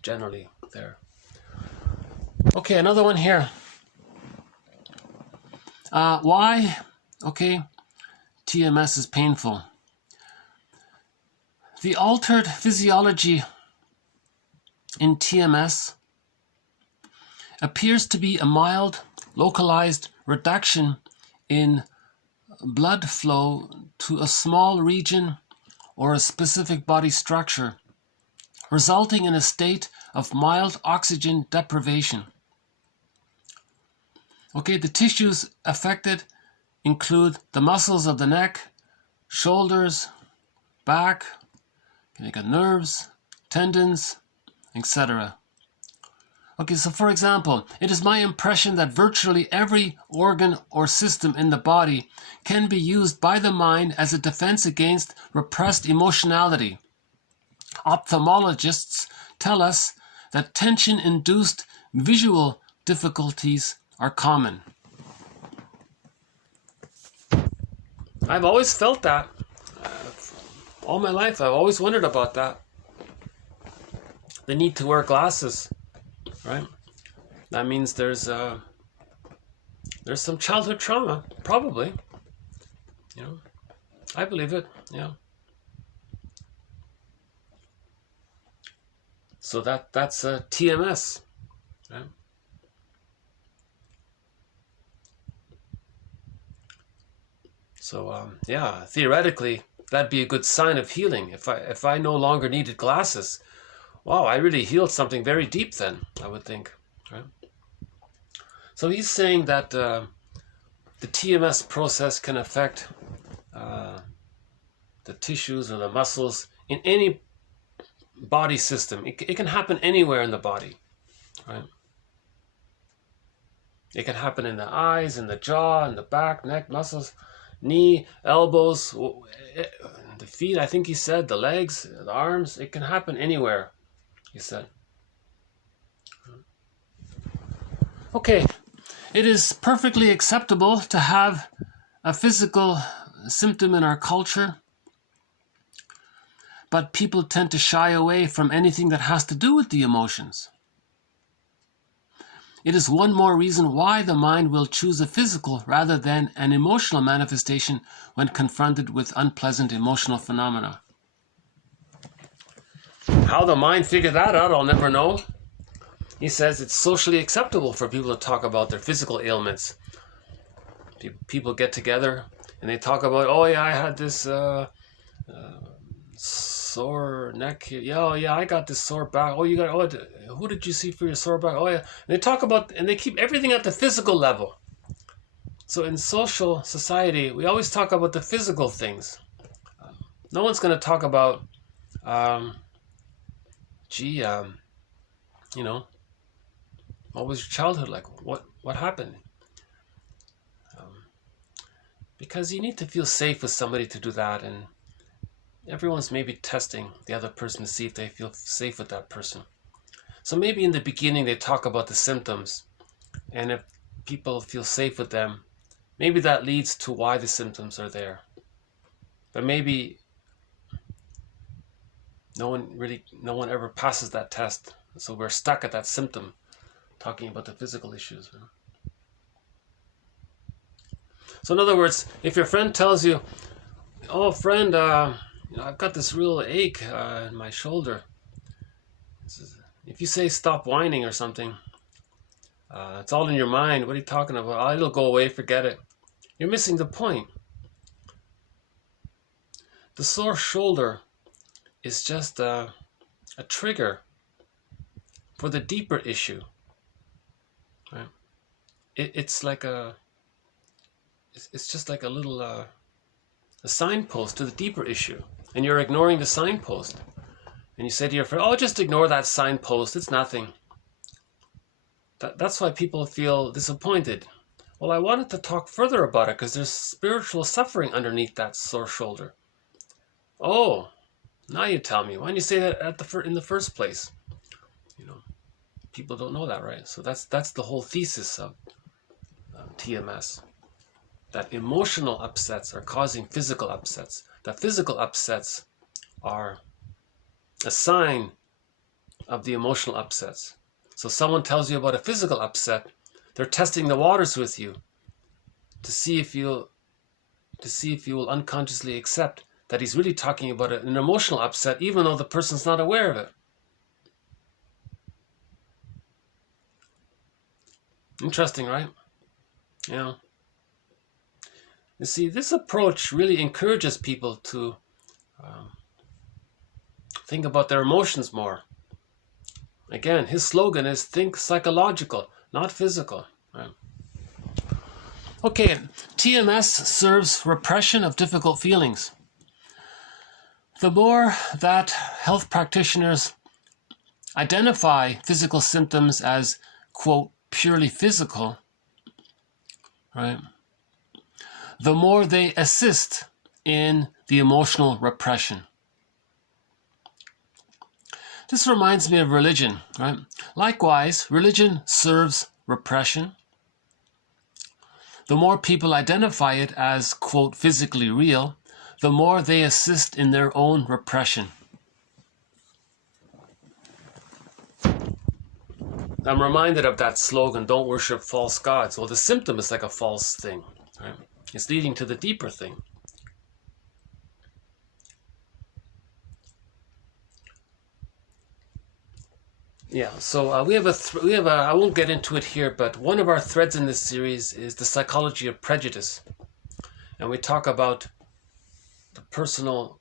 generally there. Okay, another one here. Why? Okay, TMS is painful. The altered physiology in TMS appears to be a mild, localized reduction in blood flow to a small region or a specific body structure, resulting in a state of mild oxygen deprivation. Okay, the tissues affected include the muscles of the neck, shoulders, back, you got nerves, tendons, etc. Okay, so for example, it is my impression that virtually every organ or system in the body can be used by the mind as a defense against repressed emotionality. Ophthalmologists tell us that tension-induced visual difficulties are common. I've always felt that. All my life, I've always wondered about that. The need to wear glasses, right? That means there's some childhood trauma, probably. You know, I believe it. Yeah. So that's TMS, right? So yeah, theoretically, that'd be a good sign of healing. If I no longer needed glasses, wow, I really healed something very deep then, I would think, right? So he's saying that the TMS process can affect the tissues or the muscles in any body system. It can happen anywhere in the body, right? It can happen in the eyes, in the jaw, in the back, neck, muscles, knee, elbows, the feet, I think he said, the legs, the arms. It can happen anywhere, he said. Okay, it is perfectly acceptable to have a physical symptom in our culture, but people tend to shy away from anything that has to do with the emotions. It is one more reason why the mind will choose a physical rather than an emotional manifestation when confronted with unpleasant emotional phenomena. How the mind figured that out, I'll never know. He says it's socially acceptable for people to talk about their physical ailments. People get together and they talk about, oh yeah, I had this sore neck here. Yeah, I got this sore back. Oh, you got, who did you see for your sore back? Oh yeah. And they talk about, and they keep everything at the physical level. So in social society, we always talk about the physical things. No one's going to talk about, you know, what was your childhood like? What happened? Because you need to feel safe with somebody to do that, and everyone's maybe testing the other person to see if they feel safe with that person. So maybe in the beginning they talk about the symptoms, and if people feel safe with them, maybe that leads to why the symptoms are there. But maybe no one ever passes that test, so we're stuck at that symptom, talking about the physical issues. So in other words, if your friend tells you, oh friend, I've got this real ache in my shoulder. If you say stop whining or something, it's all in your mind. What are you talking about? Oh, it'll go away, forget it. You're missing the point. The sore shoulder is just a trigger for the deeper issue. Right? It's just like a little a signpost to the deeper issue, and you're ignoring the signpost. And you say to your friend, oh, just ignore that signpost, it's nothing. That's why people feel disappointed. Well, I wanted to talk further about it because there's spiritual suffering underneath that sore shoulder. Oh, Now you tell me. Why didn't you say that in the first place? People don't know that, right? So that's the whole thesis of TMS. That emotional upsets are causing physical upsets. That physical upsets are a sign of the emotional upsets. So someone tells you about a physical upset, they're testing the waters with you to see if you will unconsciously accept that he's really talking about an emotional upset, even though the person's not aware of it. Interesting, right? Yeah. You see, this approach really encourages people to think about their emotions more. Again, his slogan is think psychological, not physical. Right? Okay, TMS serves repression of difficult feelings. The more that health practitioners identify physical symptoms as, quote, purely physical, right, the more they assist in the emotional repression. This reminds me of religion, right? Likewise, religion serves repression. The more people identify it as, quote, physically real, the more they assist in their own repression. I'm reminded of that slogan, don't worship false gods. Well, the symptom is like a false thing, right? It's leading to the deeper thing. Yeah, so we have I won't get into it here, but one of our threads in this series is the psychology of prejudice. And we talk about the personal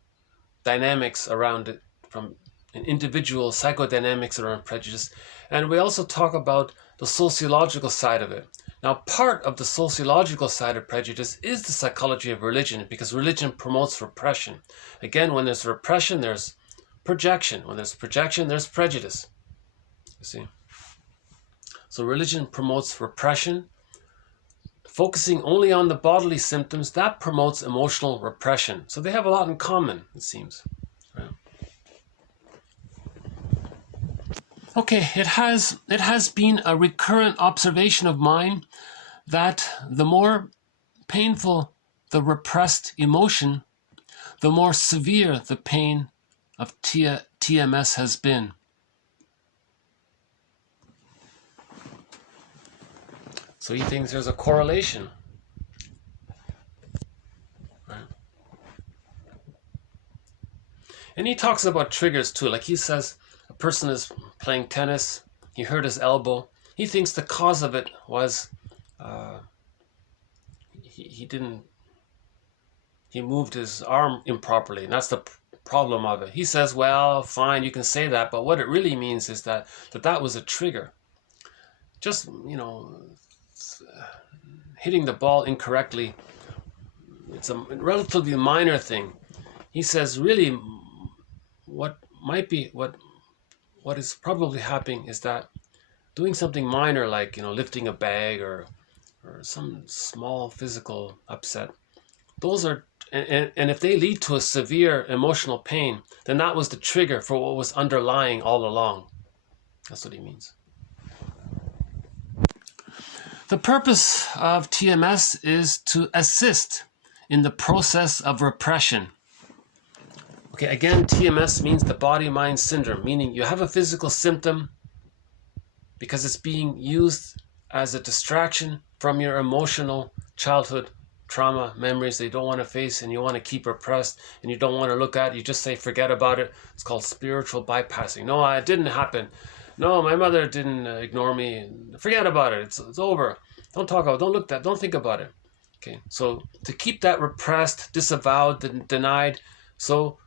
dynamics around it, from an individual psychodynamics around prejudice. And we also talk about the sociological side of it. Now, part of the sociological side of prejudice is the psychology of religion, because religion promotes repression. Again, when there's repression, there's projection. When there's projection, there's prejudice. You see? So religion promotes repression. Focusing only on the bodily symptoms, that promotes emotional repression. So they have a lot in common, it seems. Right? Okay, it has been a recurrent observation of mine that the more painful the repressed emotion, the more severe the pain of TMS has been. So he thinks there's a correlation. Right? And he talks about triggers too. Like he says, a person is playing tennis, he hurt his elbow. He thinks the cause of it was he moved his arm improperly, and that's the problem of it. He says, well, fine, you can say that, but what it really means is that was a trigger. Just, hitting the ball incorrectly, it's a relatively minor thing. He says, really, what is probably happening is that doing something minor, like lifting a bag or some small physical upset, those are, and if they lead to a severe emotional pain, then that was the trigger for what was underlying all along. That's what he means. The purpose of TMS is to assist in the process of repression. Okay, again, TMS means the body-mind syndrome, meaning you have a physical symptom because it's being used as a distraction from your emotional childhood trauma memories that you don't want to face and you want to keep repressed and you don't want to look at. You just say, forget about it. It's called spiritual bypassing. No, it didn't happen. No, my mother didn't ignore me. Forget about it. It's over. Don't talk about it. Don't look at it. Don't think about it. Okay, so to keep that repressed, disavowed, denied, so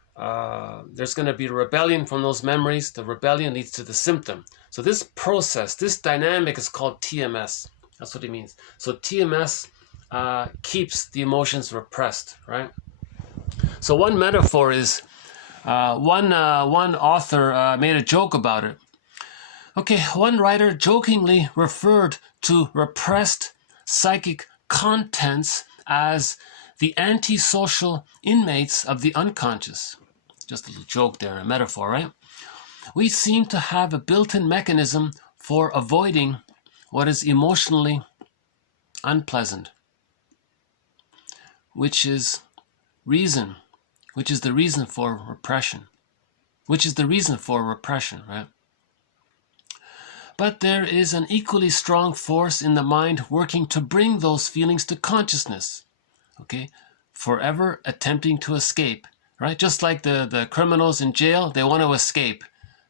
there's going to be a rebellion from those memories. The rebellion leads to the symptom. So this process, this dynamic is called TMS. That's what it means. So TMS keeps the emotions repressed, right? So one metaphor is, one author made a joke about it. Okay, one writer jokingly referred to repressed psychic contents as the antisocial inmates of the unconscious. Just a little joke there, a metaphor, right? We seem to have a built-in mechanism for avoiding what is emotionally unpleasant, which is the reason for repression, right? But there is an equally strong force in the mind working to bring those feelings to consciousness, okay? Forever attempting to escape, right? Just like the criminals in jail, they want to escape.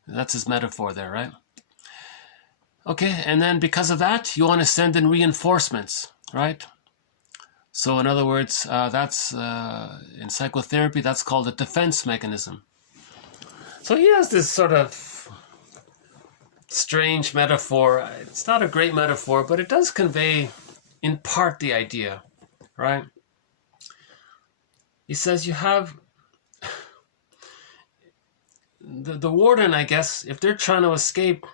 That's his metaphor there, right? Okay, and then because of that, you want to send in reinforcements, right? So in other words, that's in psychotherapy, that's called a defense mechanism. So he has this sort of strange metaphor. It's not a great metaphor, but it does convey in part the idea, right? He says you have the warden, I guess, if they're trying to escape,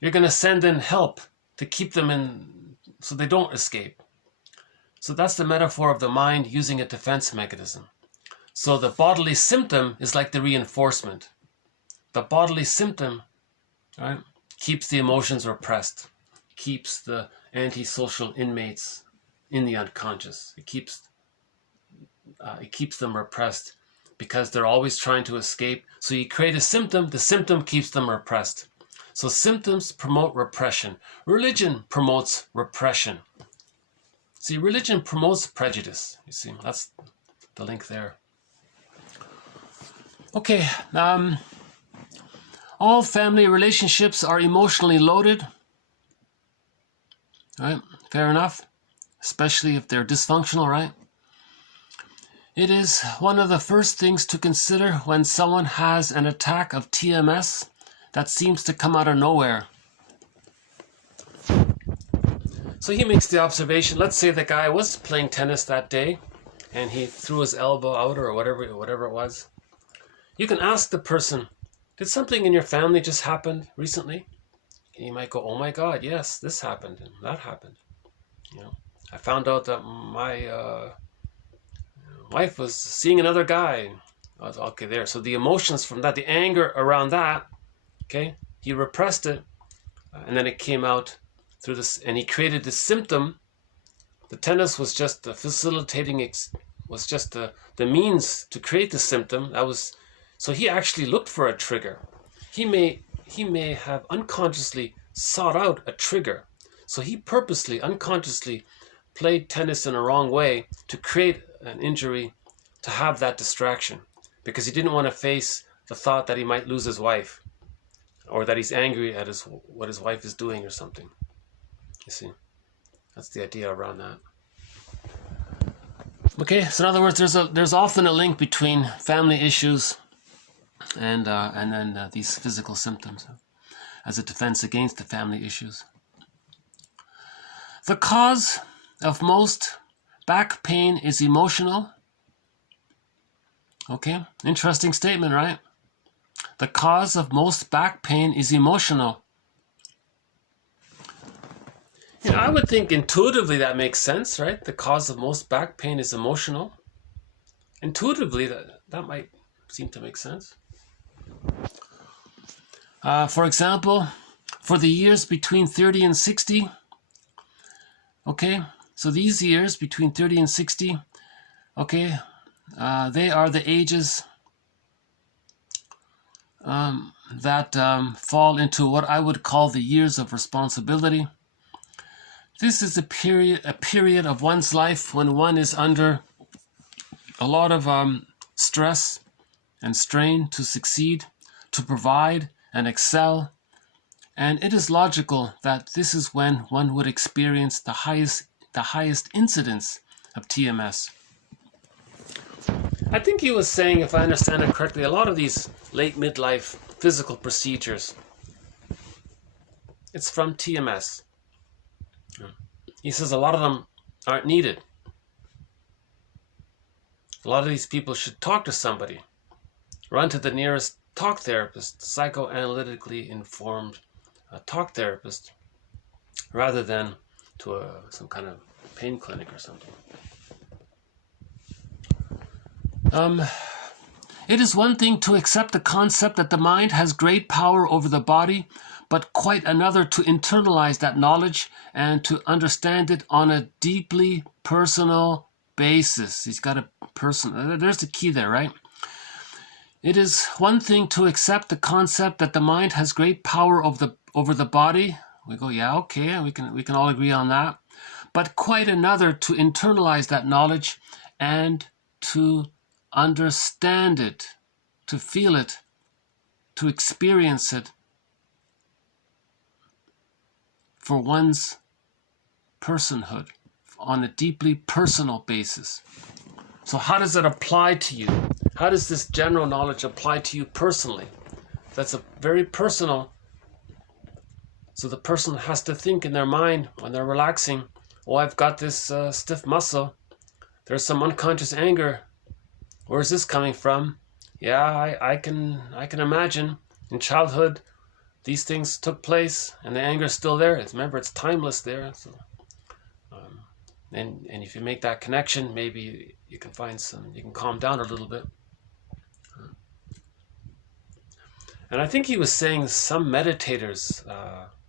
you're going to send in help to keep them in so they don't escape. So that's the metaphor of the mind using a defense mechanism. So the bodily symptom is like the reinforcement. The bodily symptom, right, keeps the emotions repressed, keeps the antisocial inmates in the unconscious. It keeps them repressed because they're always trying to escape. So you create a symptom, the symptom keeps them repressed. So symptoms promote repression. Religion promotes repression. See, religion promotes prejudice. You see, that's the link there. Okay, all family relationships are emotionally loaded. Right, fair enough. Especially if they're dysfunctional, right? It is one of the first things to consider when someone has an attack of TMS that seems to come out of nowhere. So he makes the observation, let's say the guy was playing tennis that day and he threw his elbow out or whatever it was. You can ask the person, did something in your family just happen recently? And he might go, oh my God, yes, this happened and that happened. You know, I found out that my wife was seeing another guy. Okay, there. So the emotions from that, the anger around that, okay, he repressed it, and then it came out through this, and he created this symptom. The tennis was just the facilitating, was just the means to create the symptom. That was, so he actually looked for a trigger. He may have unconsciously sought out a trigger. So he purposely, unconsciously played tennis in a wrong way to create an injury, to have that distraction, because he didn't want to face the thought that he might lose his wife, or that he's angry at what his wife is doing or something. You see, that's the idea around that. Okay, so in other words, there's often a link between family issues and then these physical symptoms as a defense against the family issues. The cause of most back pain is emotional. Okay, interesting statement, right? The cause of most back pain is emotional. You know, I would think intuitively that makes sense, right? The cause of most back pain is emotional. Intuitively, that might seem to make sense. For example, for the years between 30 and 60, okay, so these years between 30 and 60, okay, they are the ages that fall into what I would call the years of responsibility. This is a period of one's life when one is under a lot of stress and strain to succeed, to provide and excel. And it is logical that this is when one would experience the highest incidence of TMS. I think he was saying, if I understand it correctly, a lot of these late midlife physical procedures, it's from TMS. He says a lot of them aren't needed. A lot of these people should talk to somebody. Run to the nearest talk therapist, psychoanalytically informed talk therapist, rather than to some kind of pain clinic or something. It is one thing to accept the concept that the mind has great power over the body, but quite another to internalize that knowledge and to understand it on a deeply personal basis. He's got a person. There's the key there, right? It is one thing to accept the concept that the mind has great power over the body. We go, yeah, okay, we can all agree on that. But quite another to internalize that knowledge and to understand it, to feel it, to experience it for one's personhood on a deeply personal basis. So how does it apply to you? How does this general knowledge apply to you personally? That's a very personal. So the person has to think in their mind when they're relaxing, oh, I've got this stiff muscle. There's some unconscious anger. Where's this coming from? Yeah, I can imagine in childhood these things took place and the anger is still there. Remember, it's timeless there. So, and if you make that connection, maybe you can calm down a little bit. And I think he was saying some meditators,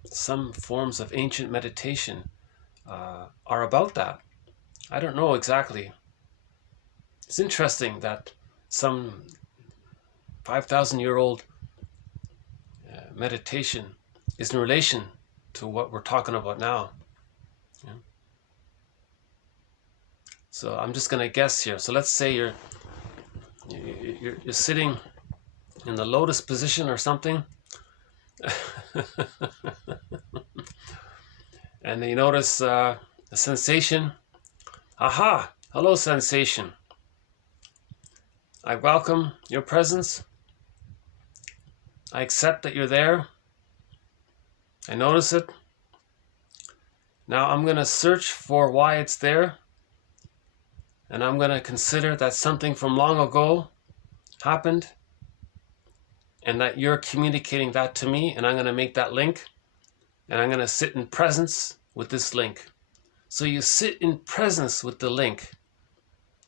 some forms of ancient meditation are about that. I don't know exactly. It's interesting that some 5,000-year-old meditation is in relation to what we're talking about now. Yeah. So I'm just going to guess here. So let's say you're sitting in the lotus position or something, and you notice a sensation. Aha! Hello, sensation. I welcome your presence. I accept that you're there. I notice it. Now I'm going to search for why it's there. And I'm going to consider that something from long ago happened. And that you're communicating that to me. And I'm going to make that link. And I'm going to sit in presence with this link. So you sit in presence with the link.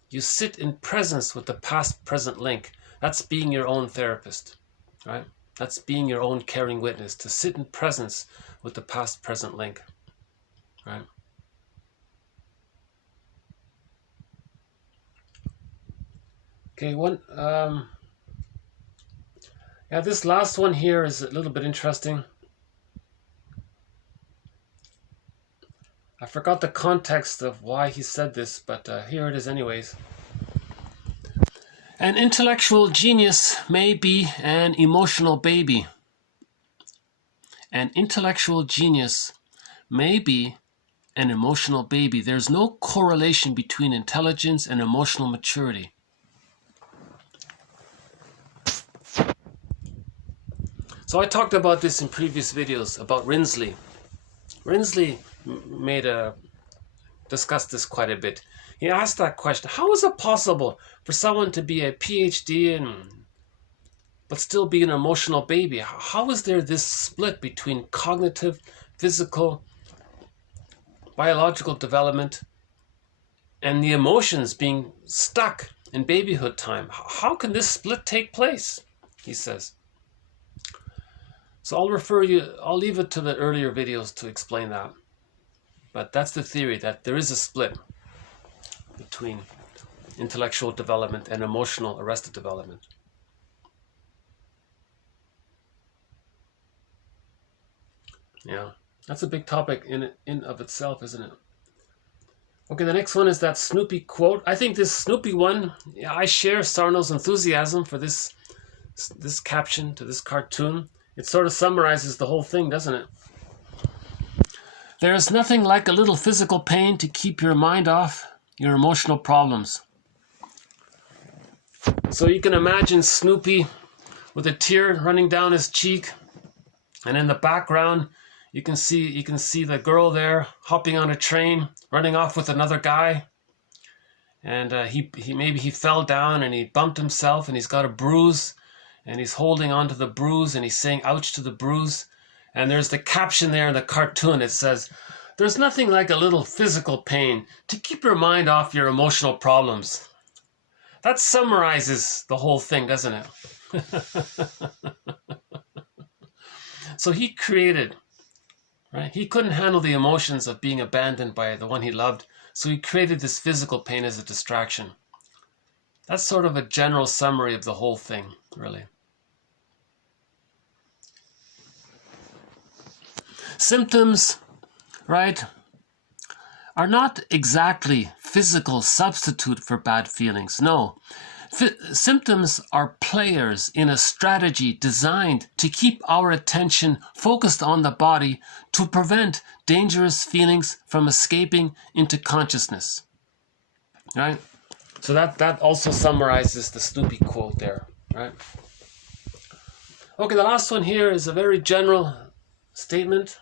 You sit in presence with the past-present link. That's being your own therapist, right? That's being your own caring witness, to sit in presence with the past-present link, right? Okay, this last one here is a little bit interesting. I forgot the context of why he said this, but here it is anyways. An intellectual genius may be an emotional baby. An intellectual genius may be an emotional baby. There's no correlation between intelligence and emotional maturity. So I talked about this in previous videos about Rinsley. Rinsley discussed this quite a bit. He asked that question: how is it possible for someone to be a PhD but still be an emotional baby? How is there this split between cognitive, physical, biological development and the emotions being stuck in babyhood time? How can this split take place? He says. So I'll leave it to the earlier videos to explain that. But that's the theory, that there is a split between intellectual development and emotional arrested development. Yeah, that's a big topic in of itself, isn't it? Okay, the next one is that Snoopy quote. I think this Snoopy one, yeah, I share Sarno's enthusiasm for this caption to this cartoon. It sort of summarizes the whole thing, doesn't it? There is nothing like a little physical pain to keep your mind off your emotional problems. So you can imagine Snoopy with a tear running down his cheek, and in the background you can see the girl there hopping on a train, running off with another guy, and he fell down and he bumped himself and he's got a bruise, and he's holding on to the bruise and he's saying ouch to the bruise. And there's the caption there in the cartoon. It says, there's nothing like a little physical pain to keep your mind off your emotional problems. That summarizes the whole thing, doesn't it? So he created, right? He couldn't handle the emotions of being abandoned by the one he loved, so he created this physical pain as a distraction. That's sort of a general summary of the whole thing, really. Symptoms, right, are not exactly physical substitute for bad feelings. No. Symptoms are players in a strategy designed to keep our attention focused on the body to prevent dangerous feelings from escaping into consciousness. Right? So that also summarizes the Snoopy quote there. Right? Okay, the last one here is a very general statement.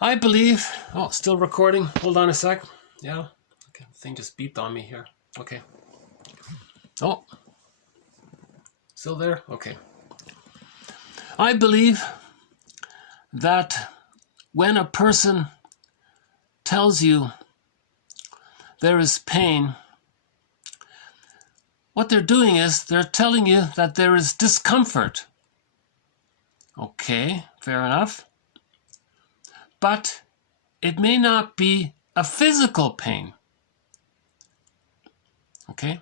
I believe... Oh, still recording. Hold on a sec. Yeah. Okay, the thing just beeped on me here. Okay. Oh. Still there? Okay. I believe that when a person tells you there is pain, what they're doing is they're telling you that there is discomfort. Okay, fair enough. But it may not be a physical pain. Okay?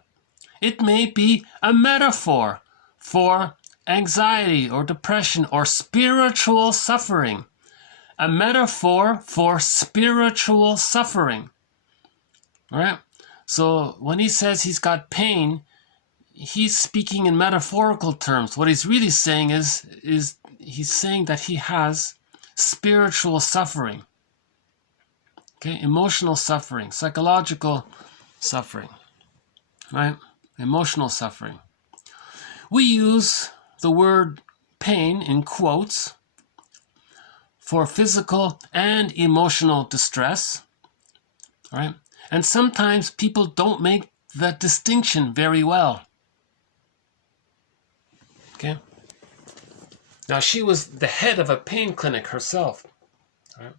It may be a metaphor for anxiety or depression or spiritual suffering. A metaphor for spiritual suffering. All right? So when he says he's got pain, he's speaking in metaphorical terms. What he's really saying is he's saying that he has spiritual suffering. Okay? Emotional suffering, psychological suffering. Right? Emotional suffering. We use the word pain in quotes for physical and emotional distress. Right? And sometimes people don't make that distinction very well. Okay? Now, she was the head of a pain clinic herself. Right?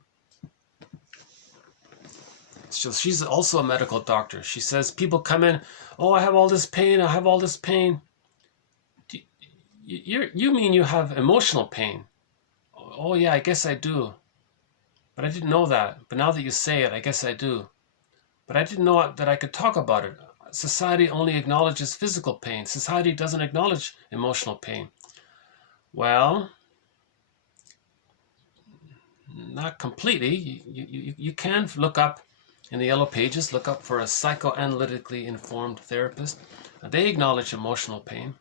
So she's also a medical doctor. She says people come in, oh, I have all this pain, I have all this pain. You mean you have emotional pain? Oh, yeah, I guess I do. But I didn't know that. But now that you say it, I guess I do. But I didn't know that I could talk about it. Society only acknowledges physical pain. Society doesn't acknowledge emotional pain. Well, not completely. You can look up in the Yellow Pages, look up for a psychoanalytically informed therapist. They acknowledge emotional pain.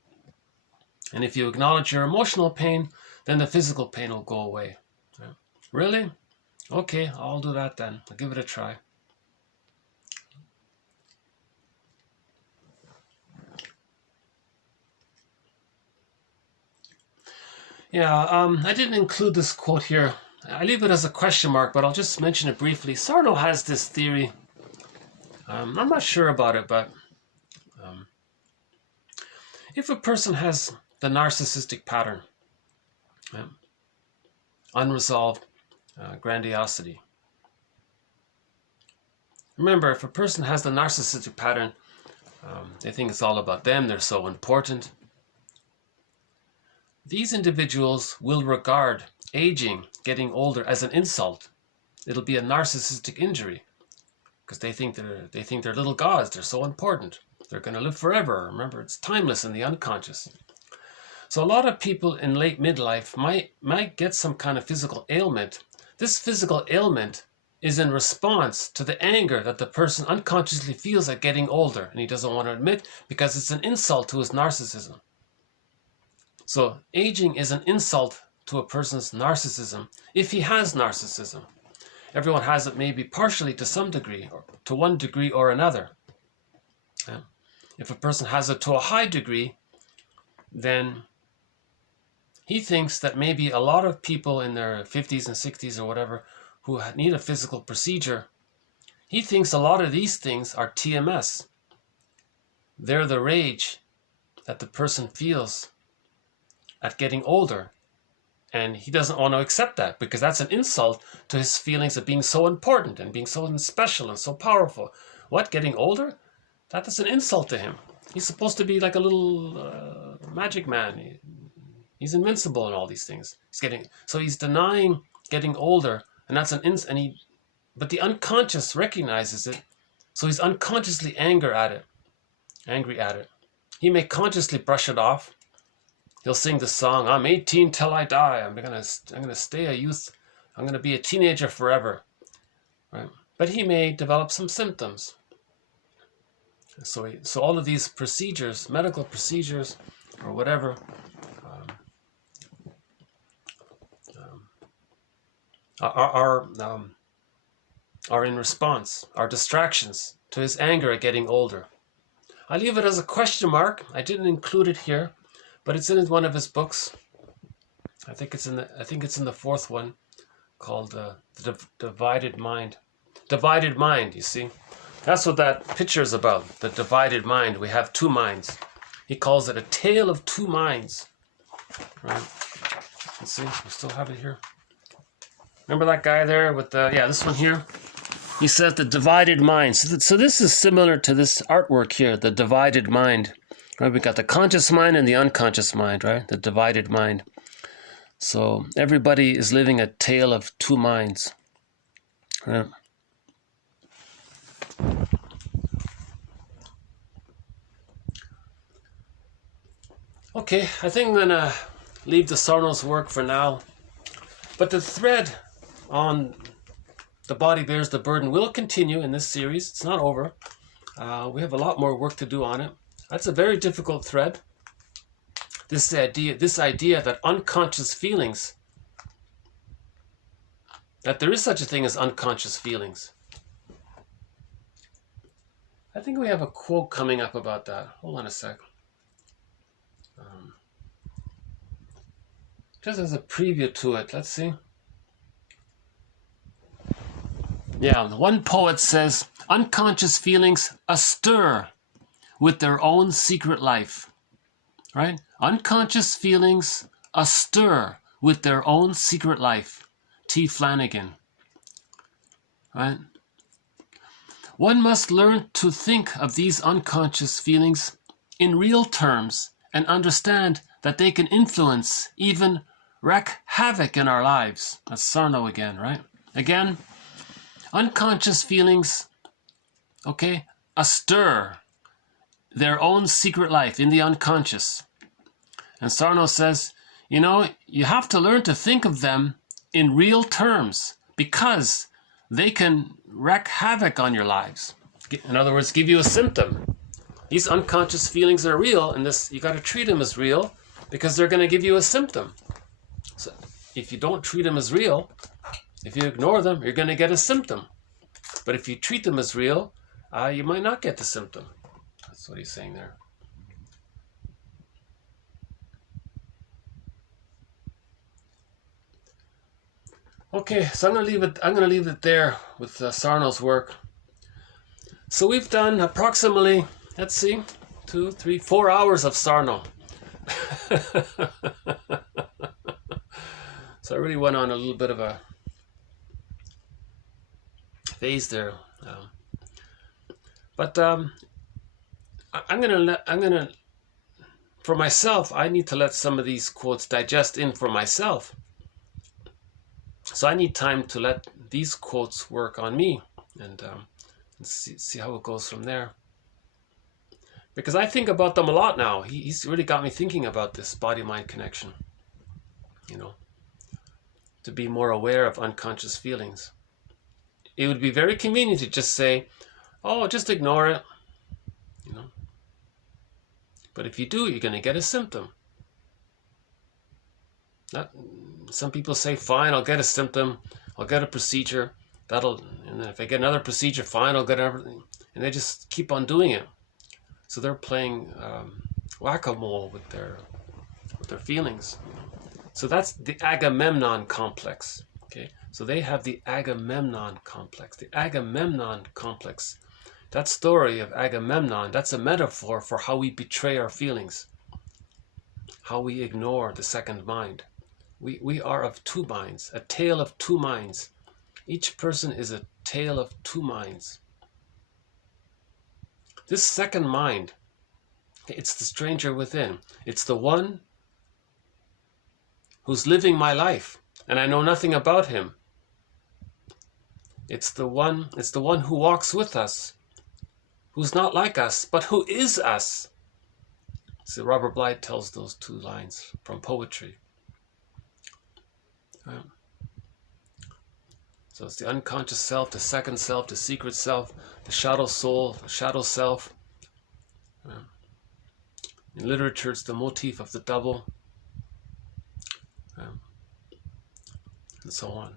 And if you acknowledge your emotional pain, then the physical pain will go away. Really? Okay, I'll do that then. I'll give it a try. Yeah, I didn't include this quote here. I leave it as a question mark, but I'll just mention it briefly. Sarno has this theory. I'm not sure about it, but if a person has the narcissistic pattern, unresolved grandiosity. Remember, if a person has the narcissistic pattern, they think it's all about them, they're so important. These individuals will regard aging, getting older, as an insult. It'll be a narcissistic injury because they think they're little gods. They're so important. They're going to live forever. Remember, it's timeless in the unconscious. So a lot of people in late midlife might get some kind of physical ailment. This physical ailment is in response to the anger that the person unconsciously feels at getting older, and he doesn't want to admit because it's an insult to his narcissism. So aging is an insult to a person's narcissism if he has narcissism. Everyone has it maybe partially to some degree, or to one degree or another. If a person has it to a high degree, then he thinks that maybe a lot of people in their 50s and 60s or whatever who need a physical procedure, he thinks a lot of these things are TMS. They're the rage that the person feels at getting older. And he doesn't want to accept that because that's an insult to his feelings of being so important and being so special and so powerful. What, getting older? That's an insult to him. He's supposed to be like a little magic man. He's invincible and all these things. He's denying getting older, and that's but the unconscious recognizes it, so he's unconsciously angry at it. He may consciously brush it off. He'll sing the song, "I'm 18 till I die. I'm gonna stay a youth. I'm gonna be a teenager forever." Right? But he may develop some symptoms. So all of these procedures, medical procedures, or whatever, are in response, are distractions to his anger at getting older. I leave it as a question mark. I didn't include it here, but it's in one of his books. I think it's in the fourth one, called the Divided Mind. Divided mind, you see. That's what that picture is about, the divided mind. We have two minds. He calls it a tale of two minds. Right? Let's see, we still have it here. Remember that guy there with this one here? He says the divided mind. So this is similar to this artwork here, the divided mind. Right? We got the conscious mind and the unconscious mind, right? The divided mind. So everybody is living a tale of two minds. Right? Okay, I think I'm gonna leave the Sarno's work for now. But the thread on The Body Bears the Burden will continue in this series. It's not over. We have a lot more work to do on it. That's a very difficult thread. This idea that unconscious feelings, that there is such a thing as unconscious feelings. I think we have a quote coming up about that. Hold on a sec. Just as a preview to it, let's see. Yeah, one poet says, unconscious feelings astir with their own secret life. Right? Unconscious feelings astir with their own secret life. T. Flanagan. Right? One must learn to think of these unconscious feelings in real terms and understand that they can influence, even wreak havoc in our lives. That's Sarno again, right? Again, unconscious feelings, okay, astir their own secret life in the unconscious. And Sarno says, you have to learn to think of them in real terms because they can wreak havoc on your lives. In other words, give you a symptom. These unconscious feelings are real, and you got to treat them as real because they're going to give you a symptom. So if you don't treat them as real, if you ignore them, you're going to get a symptom. But if you treat them as real, you might not get the symptom. That's what he's saying there. Okay, so I'm going to leave it there with Sarno's work. So we've done approximately, let's see, 2, 3, 4 hours of Sarno. So I really went on a little bit of a phase there. But I'm gonna, for myself, I need to let some of these quotes digest in for myself. So I need time to let these quotes work on me and see how it goes from there. Because I think about them a lot now. He's really got me thinking about this body-mind connection. To be more aware of unconscious feelings. It would be very convenient to just say, oh, just ignore it. But if you do, you're going to get a symptom. Some people say, fine, I'll get a symptom. I'll get a procedure. And then if I get another procedure, fine, I'll get everything. And they just keep on doing it. So they're playing whack-a-mole with their feelings. So that's the Agamemnon complex. Okay, so they have the Agamemnon complex. The Agamemnon complex. That story of Agamemnon, that's a metaphor for how we betray our feelings, how we ignore the second mind. We are of two minds, a tale of two minds. Each person is a tale of two minds. This second mind, it's the stranger within. It's the one who's living my life, and I know nothing about him. It's the one who walks with us, who's not like us, but who is us. See, Robert Blythe tells those two lines from poetry. So it's the unconscious self, the second self, the secret self, the shadow soul, the shadow self. In literature, it's the motif of the double, and so on.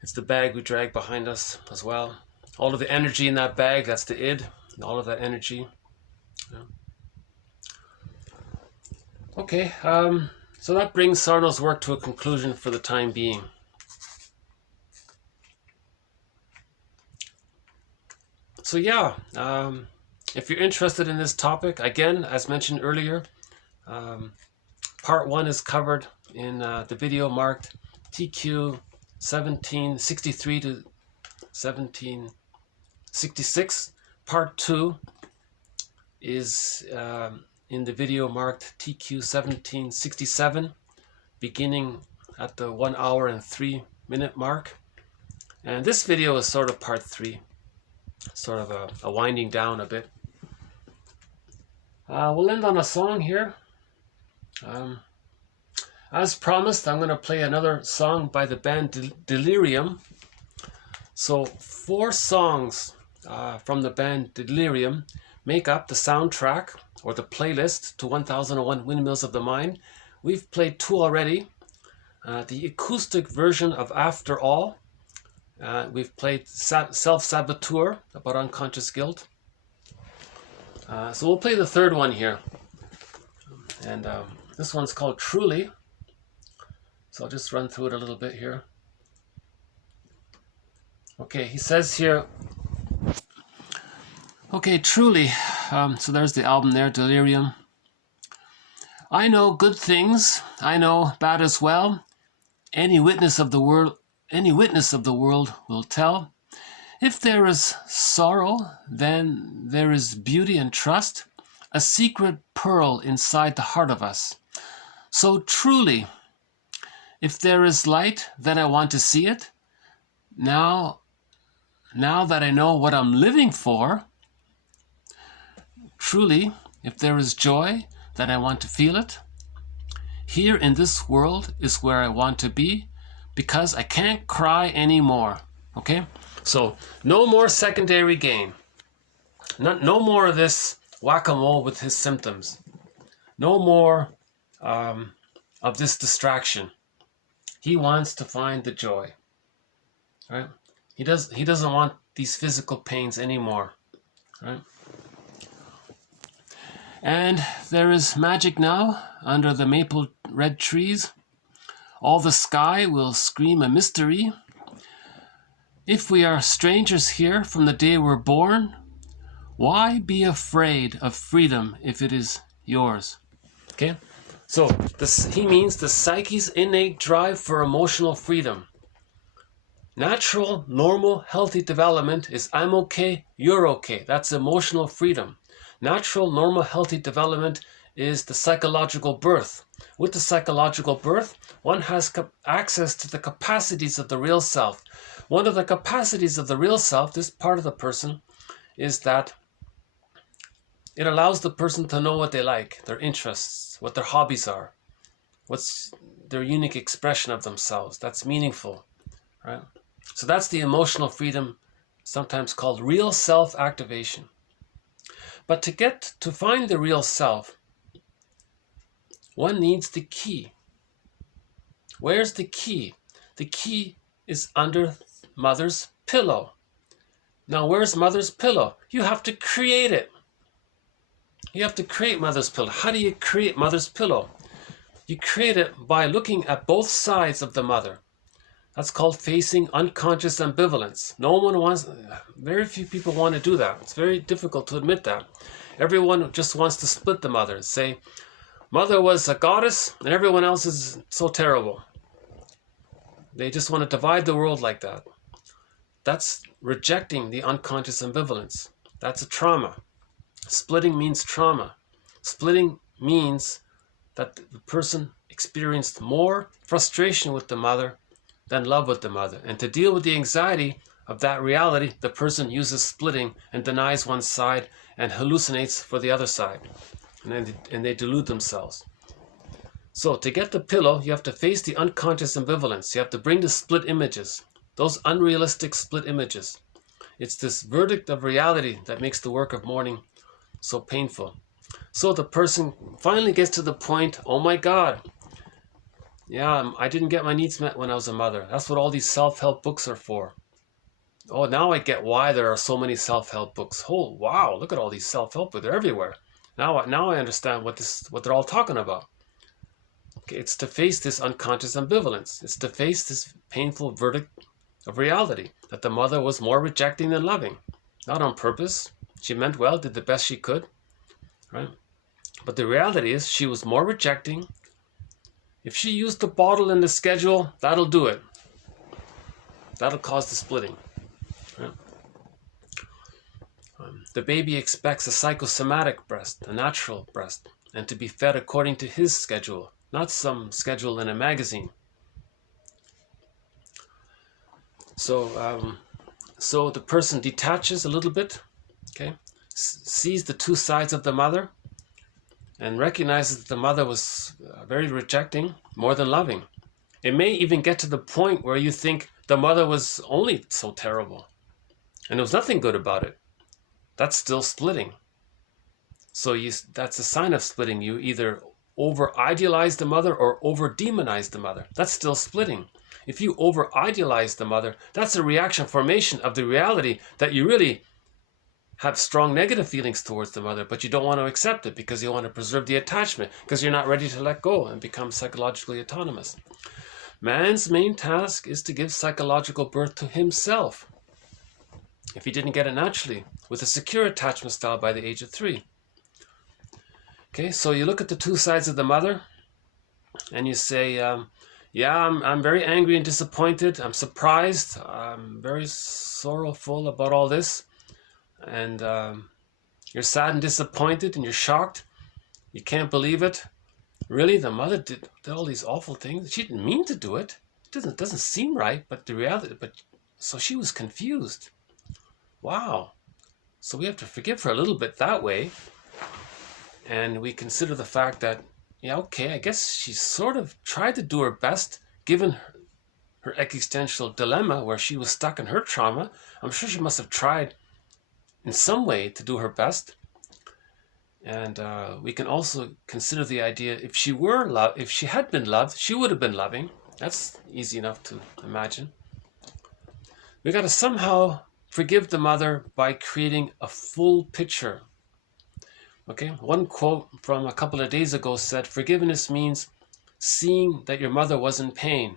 It's the bag we drag behind us as well. All of the energy in that bag, that's the id, all of that energy. Okay, so that brings Sarno's work to a conclusion for the time being. So yeah, if you're interested in this topic, again, as mentioned earlier, part 1 is covered in the video marked TQ 1763 to 1766. Part 2 is in the video marked TQ 1767, beginning at the 1 hour and 3 minute mark. And this video is sort of part 3, sort of a winding down a bit. We'll end on a song here. As promised, I'm going to play another song by the band Delirium. So 4 songs from the band Delirium make up the soundtrack or the playlist to 1001 Windmills of the Mind. We've played 2 already. The acoustic version of After All. We've played Self-Saboteur, about unconscious guilt. So we'll play the 3rd one here. And this one's called Truly. So I'll just run through it a little bit here. Okay, he says here, okay, truly, so there's the album there, Delirium. I know good things, I know bad as well. Any witness of the world will tell. If there is sorrow, then there is beauty and trust, a secret pearl inside the heart of us. So truly, if there is light, then I want to see it. Now that I know what I'm living for, truly, if there is joy, then I want to feel it. Here in this world is where I want to be, because I can't cry anymore. Okay? So, no more secondary gain. No more of this whack-a-mole with his symptoms. No more of this distraction. He wants to find the joy. Right? He doesn't want these physical pains anymore. Right? And there is magic now under the maple red trees. All the sky will scream a mystery. If we are strangers here from the day we're born, why be afraid of freedom if it is yours? Okay? So he means the psyche's innate drive for emotional freedom. Natural, normal, healthy development is I'm okay, you're okay. That's emotional freedom. Natural, normal, healthy development is the psychological birth. With the psychological birth, one has access to the capacities of the real self. One of the capacities of the real self, this part of the person, is that it allows the person to know what they like, their interests, what their hobbies are, what's their unique expression of themselves. That's meaningful, right? So that's the emotional freedom, sometimes called real self-activation. But to find the real self, one needs the key. Where's the key? The key is under mother's pillow. Now, where's mother's pillow? You have to create it. You have to create mother's pillow. How do you create mother's pillow? You create it by looking at both sides of the mother. That's called facing unconscious ambivalence. Very few people want to do that. It's very difficult to admit that. Everyone just wants to split the mother. Say, mother was a goddess and everyone else is so terrible. They just want to divide the world like that. That's rejecting the unconscious ambivalence. That's a trauma. Splitting means trauma. Splitting means that the person experienced more frustration with the mother than love with the mother. And to deal with the anxiety of that reality, the person uses splitting and denies one side and hallucinates for the other side. And they delude themselves. So to get the pillow, you have to face the unconscious ambivalence. You have to bring the split images, those unrealistic split images. It's this verdict of reality that makes the work of mourning so painful. So the person finally gets to the point, oh my God, yeah, I didn't get my needs met when I was a mother. That's what all these self-help books are for. Oh, now I get why there are so many self-help books. Oh, wow, look at all these self-help books. They're everywhere. Now I understand what they're all talking about. Okay, it's to face this unconscious ambivalence. It's to face this painful verdict of reality, that the mother was more rejecting than loving. Not on purpose. She meant well, did the best she could. Right? But the reality is she was more rejecting. If she used the bottle in the schedule, that'll do it. That'll cause the splitting. Right? The baby expects a psychosomatic breast, a natural breast, and to be fed according to his schedule, not some schedule in a magazine. So the person detaches a little bit, okay, sees the two sides of the mother, and recognizes that the mother was very rejecting, more than loving. It may even get to the point where you think the mother was only so terrible, and there was nothing good about it. That's still splitting. So that's a sign of splitting. You either over-idealize the mother or over-demonize the mother. That's still splitting. If you over-idealize the mother, that's a reaction formation of the reality that you really have strong negative feelings towards the mother, but you don't want to accept it because you want to preserve the attachment, because you're not ready to let go and become psychologically autonomous. Man's main task is to give psychological birth to himself, if he didn't get it naturally, with a secure attachment style by the age of 3. Okay, so you look at the two sides of the mother, and you say, yeah, I'm very angry and disappointed. I'm surprised. I'm very sorrowful about all this. And you're sad and disappointed and you're shocked. You can't believe it. Really? The mother did all these awful things? She didn't mean to do it. It doesn't seem right, but the reality, so she was confused. Wow. So we have to forgive her a little bit that way. And we consider the fact that, yeah, okay, I guess she sort of tried to do her best, given her existential dilemma where she was stuck in her trauma. I'm sure she must have tried in some way to do her best. And we can also consider the idea, if she had been loved, she would have been loving. That's easy enough to imagine. We got to somehow forgive the mother by creating a full picture. Okay, one quote from a couple of days ago said, forgiveness means seeing that your mother was in pain.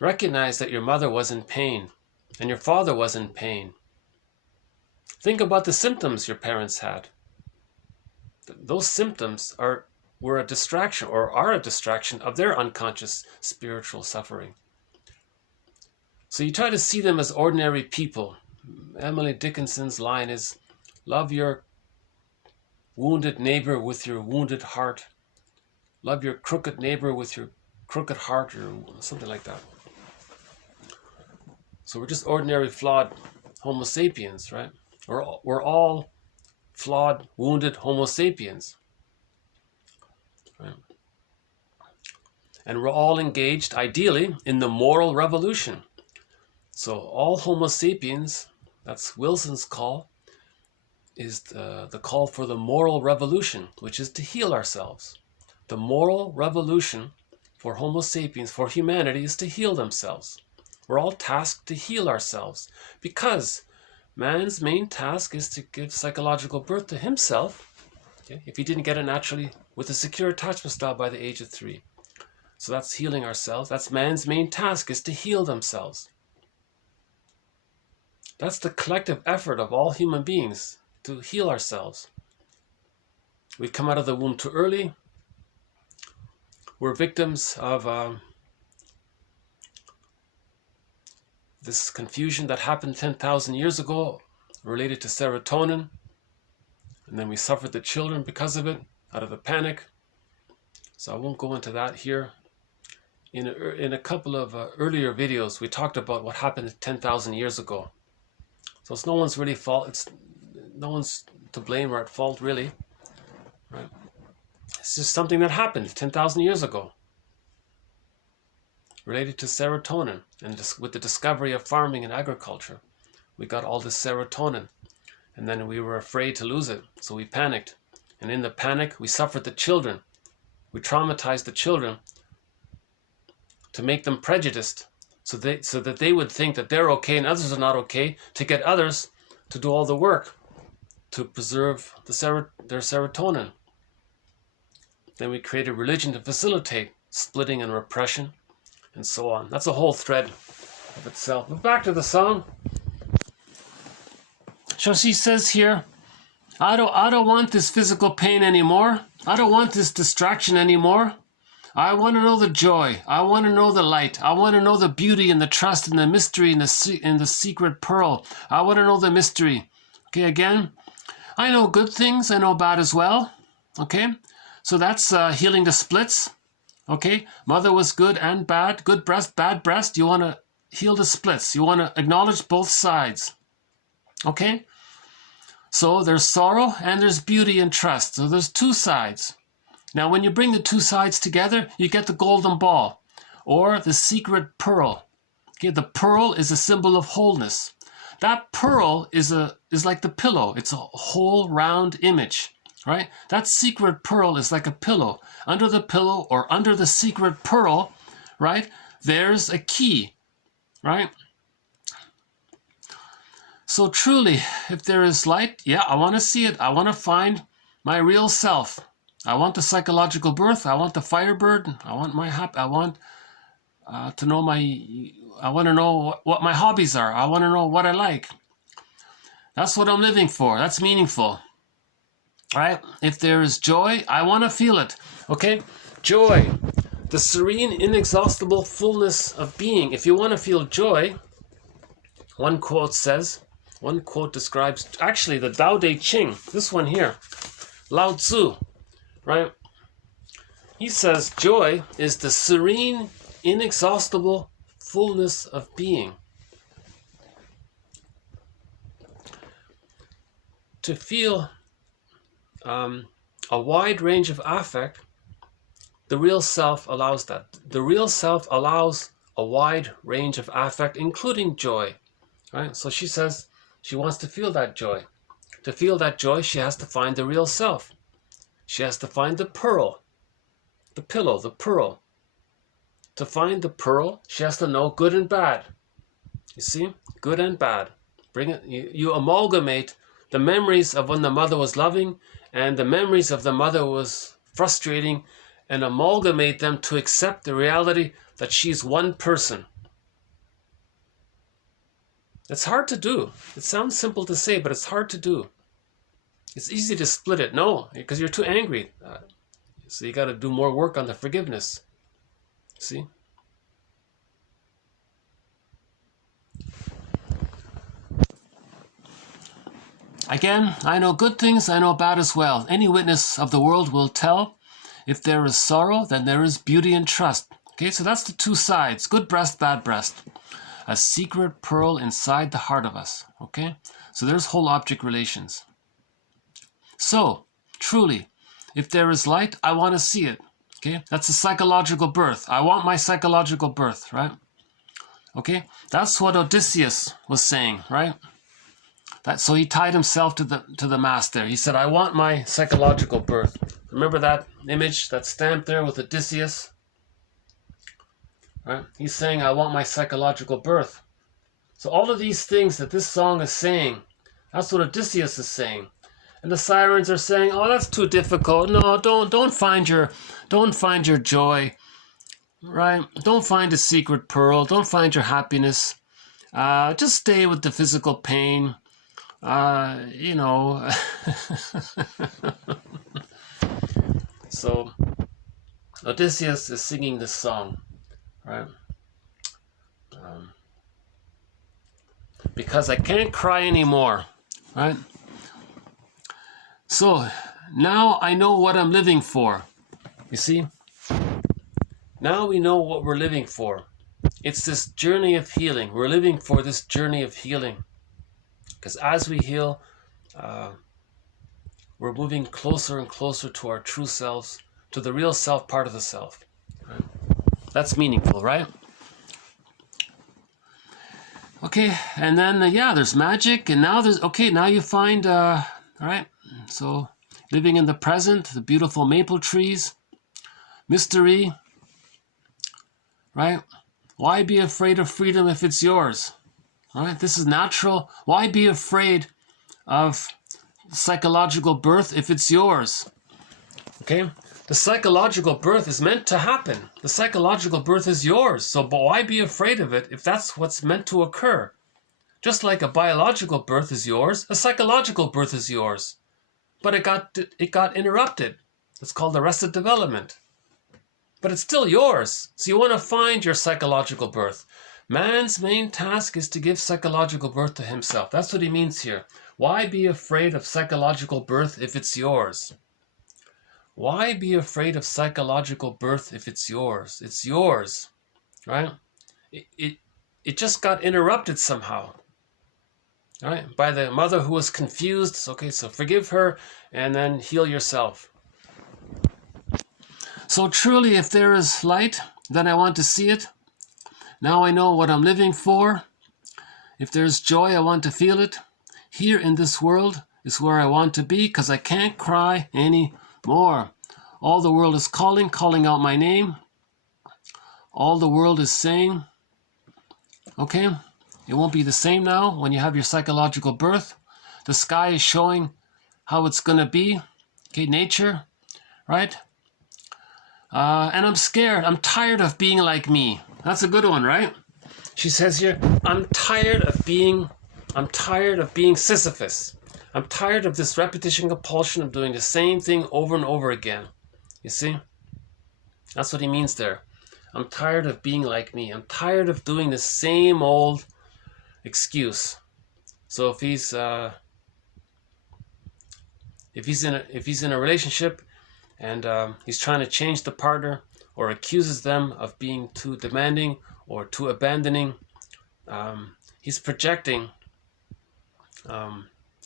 Recognize that your mother was in pain and your father was in pain. Think about the symptoms your parents had. Those symptoms were a distraction, or are a distraction of their unconscious spiritual suffering. So you try to see them as ordinary people. Emily Dickinson's line is, love your wounded neighbor with your wounded heart. Love your crooked neighbor with your crooked heart, or something like that. So we're just ordinary, flawed Homo sapiens, right? We're all flawed, wounded Homo sapiens. Right? And we're all engaged, ideally, in the moral revolution. So all Homo sapiens, that's Wilson's call, is the call for the moral revolution, which is to heal ourselves. The moral revolution for Homo sapiens, for humanity, is to heal themselves. We're all tasked to heal ourselves because man's main task is to give psychological birth to himself, okay, if he didn't get it naturally, with a secure attachment style by the age of 3. So that's healing ourselves. That's man's main task, is to heal themselves. That's the collective effort of all human beings, to heal ourselves. We come out of the womb too early. We're victims of this confusion that happened 10,000 years ago related to serotonin, and then we suffered the children because of it, out of the panic. So I won't go into that here. In a couple of earlier videos, we talked about what happened 10,000 years ago. So it's no one's really fault. It's no one's to blame or at fault, really. Right? It's just something that happened 10,000 years ago, related to serotonin, and with the discovery of farming and agriculture, we got all this serotonin, and then we were afraid to lose it, so we panicked, and in the panic we suffered the children. We traumatized the children to make them prejudiced, so that they would think that they're okay and others are not okay, to get others to do all the work to preserve their serotonin. Then we created religion to facilitate splitting and repression, and so on. That's a whole thread of itself. But back to the song. So she says here, I don't want this physical pain anymore. I don't want this distraction anymore. I want to know the joy. I want to know the light. I want to know the beauty and the trust and the mystery and the secret pearl. I want to know the mystery. Okay, again, I know good things. I know bad as well. Okay, so that's healing the splits. Okay, mother was good and bad. Good breast, bad breast. You want to heal the splits. You want to acknowledge both sides. Okay, so there's sorrow and there's beauty and trust. So there's two sides. Now, when you bring the two sides together, you get the golden ball, or the secret pearl. Okay, the pearl is a symbol of wholeness. That pearl is like the pillow. It's a whole round image, right? That secret pearl is like a pillow. Under the pillow or under the secret pearl, right, there's a key, right? So truly, if there is light, yeah, I want to see it. I want to find my real self. I want the psychological birth. I want the firebird. I want my I want to know I want to know what my hobbies are. I want to know what I like. That's what I'm living for. That's meaningful. Right? If there is joy, I want to feel it. Okay? Joy. The serene, inexhaustible fullness of being. If you want to feel joy, one quote describes, actually, the Tao Te Ching, this one here, Lao Tzu, right? He says joy is the serene, inexhaustible fullness of being. To feel a wide range of affect, the real self allows that. The real self allows a wide range of affect, including joy, right? So she says she wants to feel that joy. To feel that joy, she has to find the real self. She has to find the pearl, the pillow, the pearl. To find the pearl, she has to know good and bad. You see, good and bad. Bring it. You amalgamate the memories of when the mother was loving and the memories of the mother was frustrating, and amalgamate them to accept the reality that she's one person. It's hard to do. It sounds simple to say, but it's hard to do. It's easy to split it. No, because you're too angry. So you got to do more work on the forgiveness. See? Again, I know good things, I know bad as well. Any witness of the world will tell. If there is sorrow, then there is beauty and trust. Okay, so that's the two sides. Good breast, bad breast. A secret pearl inside the heart of us. Okay, so there's whole object relations. So, truly, if there is light, I want to see it. Okay, that's a psychological birth. I want my psychological birth, right? Okay, that's what Odysseus was saying, right? So he tied himself to the mast there. He said, I want my psychological birth. Remember that image, that stamp there with Odysseus? Right? He's saying, I want my psychological birth. So all of these things that this song is saying, that's what Odysseus is saying. And the sirens are saying, oh, that's too difficult. No, don't find your joy. Right? Don't find a secret pearl. Don't find your happiness. Just stay with the physical pain. You know. So Odysseus is singing this song, right? because I can't cry anymore, right? So now I know what I'm living for. You see? Now we know what we're living for. It's this journey of healing. We're living for this journey of healing. Because as we heal, we're moving closer and closer to our true selves, to the real self part of the self. Right? That's meaningful, right? Okay, and then, yeah, there's magic, and now there's, okay, now you find, all right, so living in the present, the beautiful maple trees, mystery, right? Why be afraid of freedom if it's yours? All right, this is natural. Why be afraid of psychological birth if it's yours? Okay, the psychological birth is meant to happen. The psychological birth is yours. So but why be afraid of it if that's what's meant to occur? Just like a biological birth is yours, a psychological birth is yours. But it got interrupted. It's called arrested development. But it's still yours. So you want to find your psychological birth. Man's main task is to give psychological birth to himself. That's what he means here. Why be afraid of psychological birth if it's yours? Why be afraid of psychological birth if it's yours? It's yours, right? It just got interrupted somehow, right? By the mother who was confused. Okay, so forgive her and then heal yourself. So truly, if there is light, then I want to see it. Now I know what I'm living for. If there's joy, I want to feel it. Here in this world is where I want to be because I can't cry anymore. All the world is calling out my name. All the world is saying, okay, it won't be the same now when you have your psychological birth. The sky is showing how it's going to be. Okay, nature, right? And I'm scared. I'm tired of being like me. That's a good one, right? She says here, I'm tired of being Sisyphus. I'm tired of this repetition compulsion of doing the same thing over and over again. You see? That's what he means there. I'm tired of being like me. I'm tired of doing the same old excuse. So if he's in a relationship and he's trying to change the partner or accuses them of being too demanding or too abandoning, he's projecting.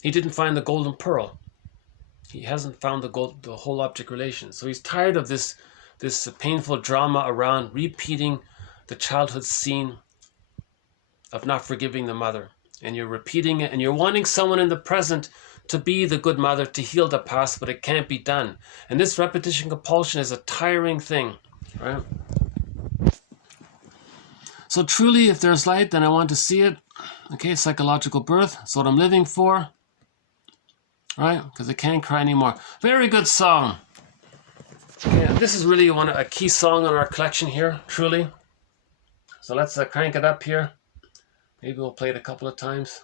He didn't find the golden pearl. He hasn't found the whole object relation. So he's tired of this painful drama around repeating the childhood scene of not forgiving the mother. And you're repeating it, and you're wanting someone in the present to be the good mother, to heal the past, but it can't be done. And this repetition compulsion is a tiring thing, right? So truly, if there's light, then I want to see it. Okay, psychological birth. That's what I'm living for. Right? Because I can't cry anymore. Very good song. Okay, this is really a key song on our collection here, truly. So let's crank it up here. Maybe we'll play it a couple of times.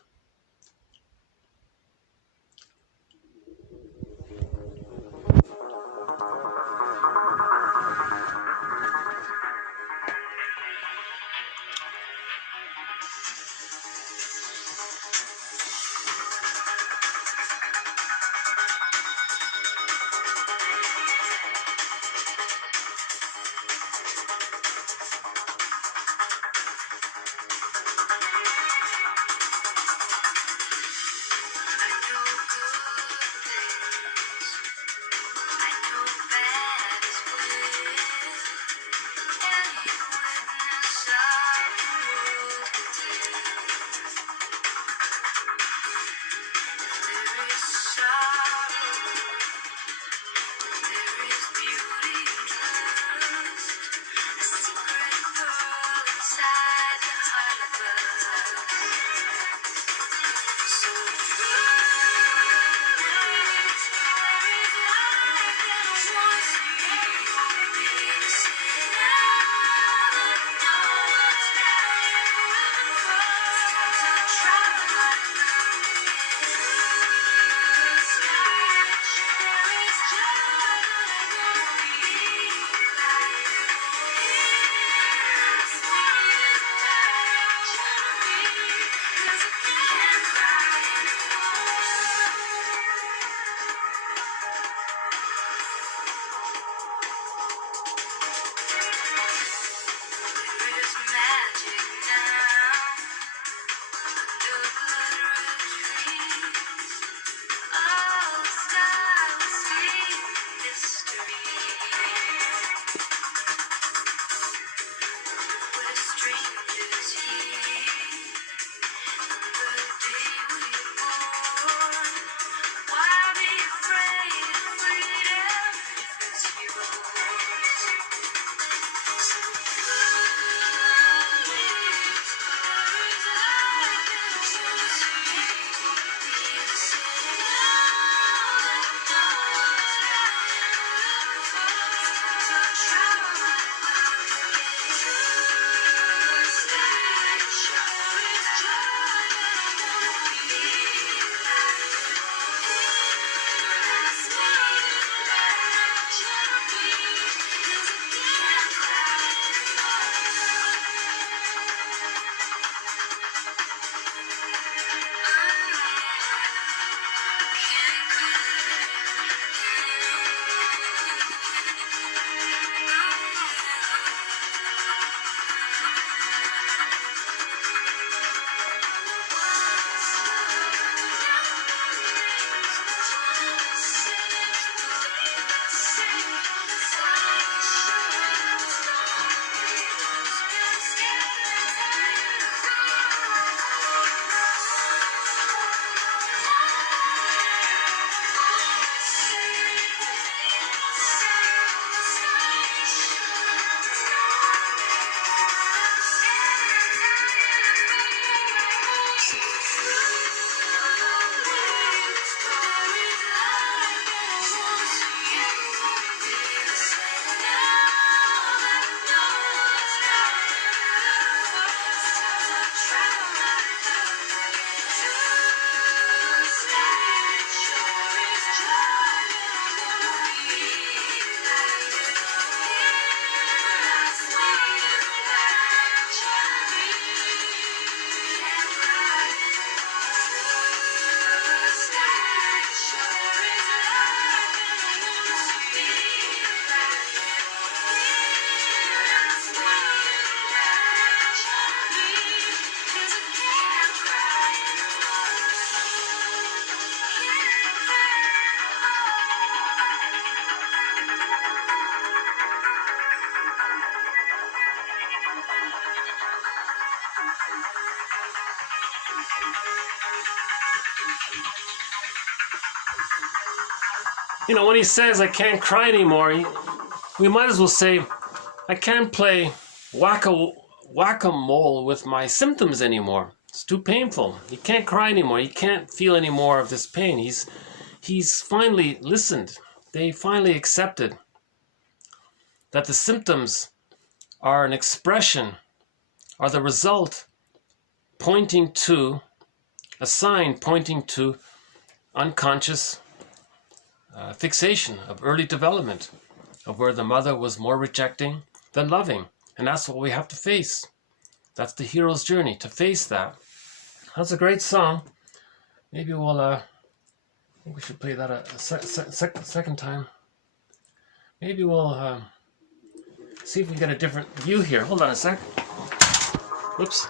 You know, when he says, I can't cry anymore, we might as well say, I can't play whack-a-mole with my symptoms anymore. It's too painful. He can't cry anymore. He can't feel any more of this pain. He's finally listened. They finally accepted that the symptoms are an expression, are the result pointing to, a sign pointing to unconscious fixation of early development, of where the mother was more rejecting than loving. And that's what we have to face. That's the hero's journey, to face that. That's a great song. Maybe we'll, I think we should play that a second time. Maybe we'll see if we can get a different view here. Hold on a sec. Whoops.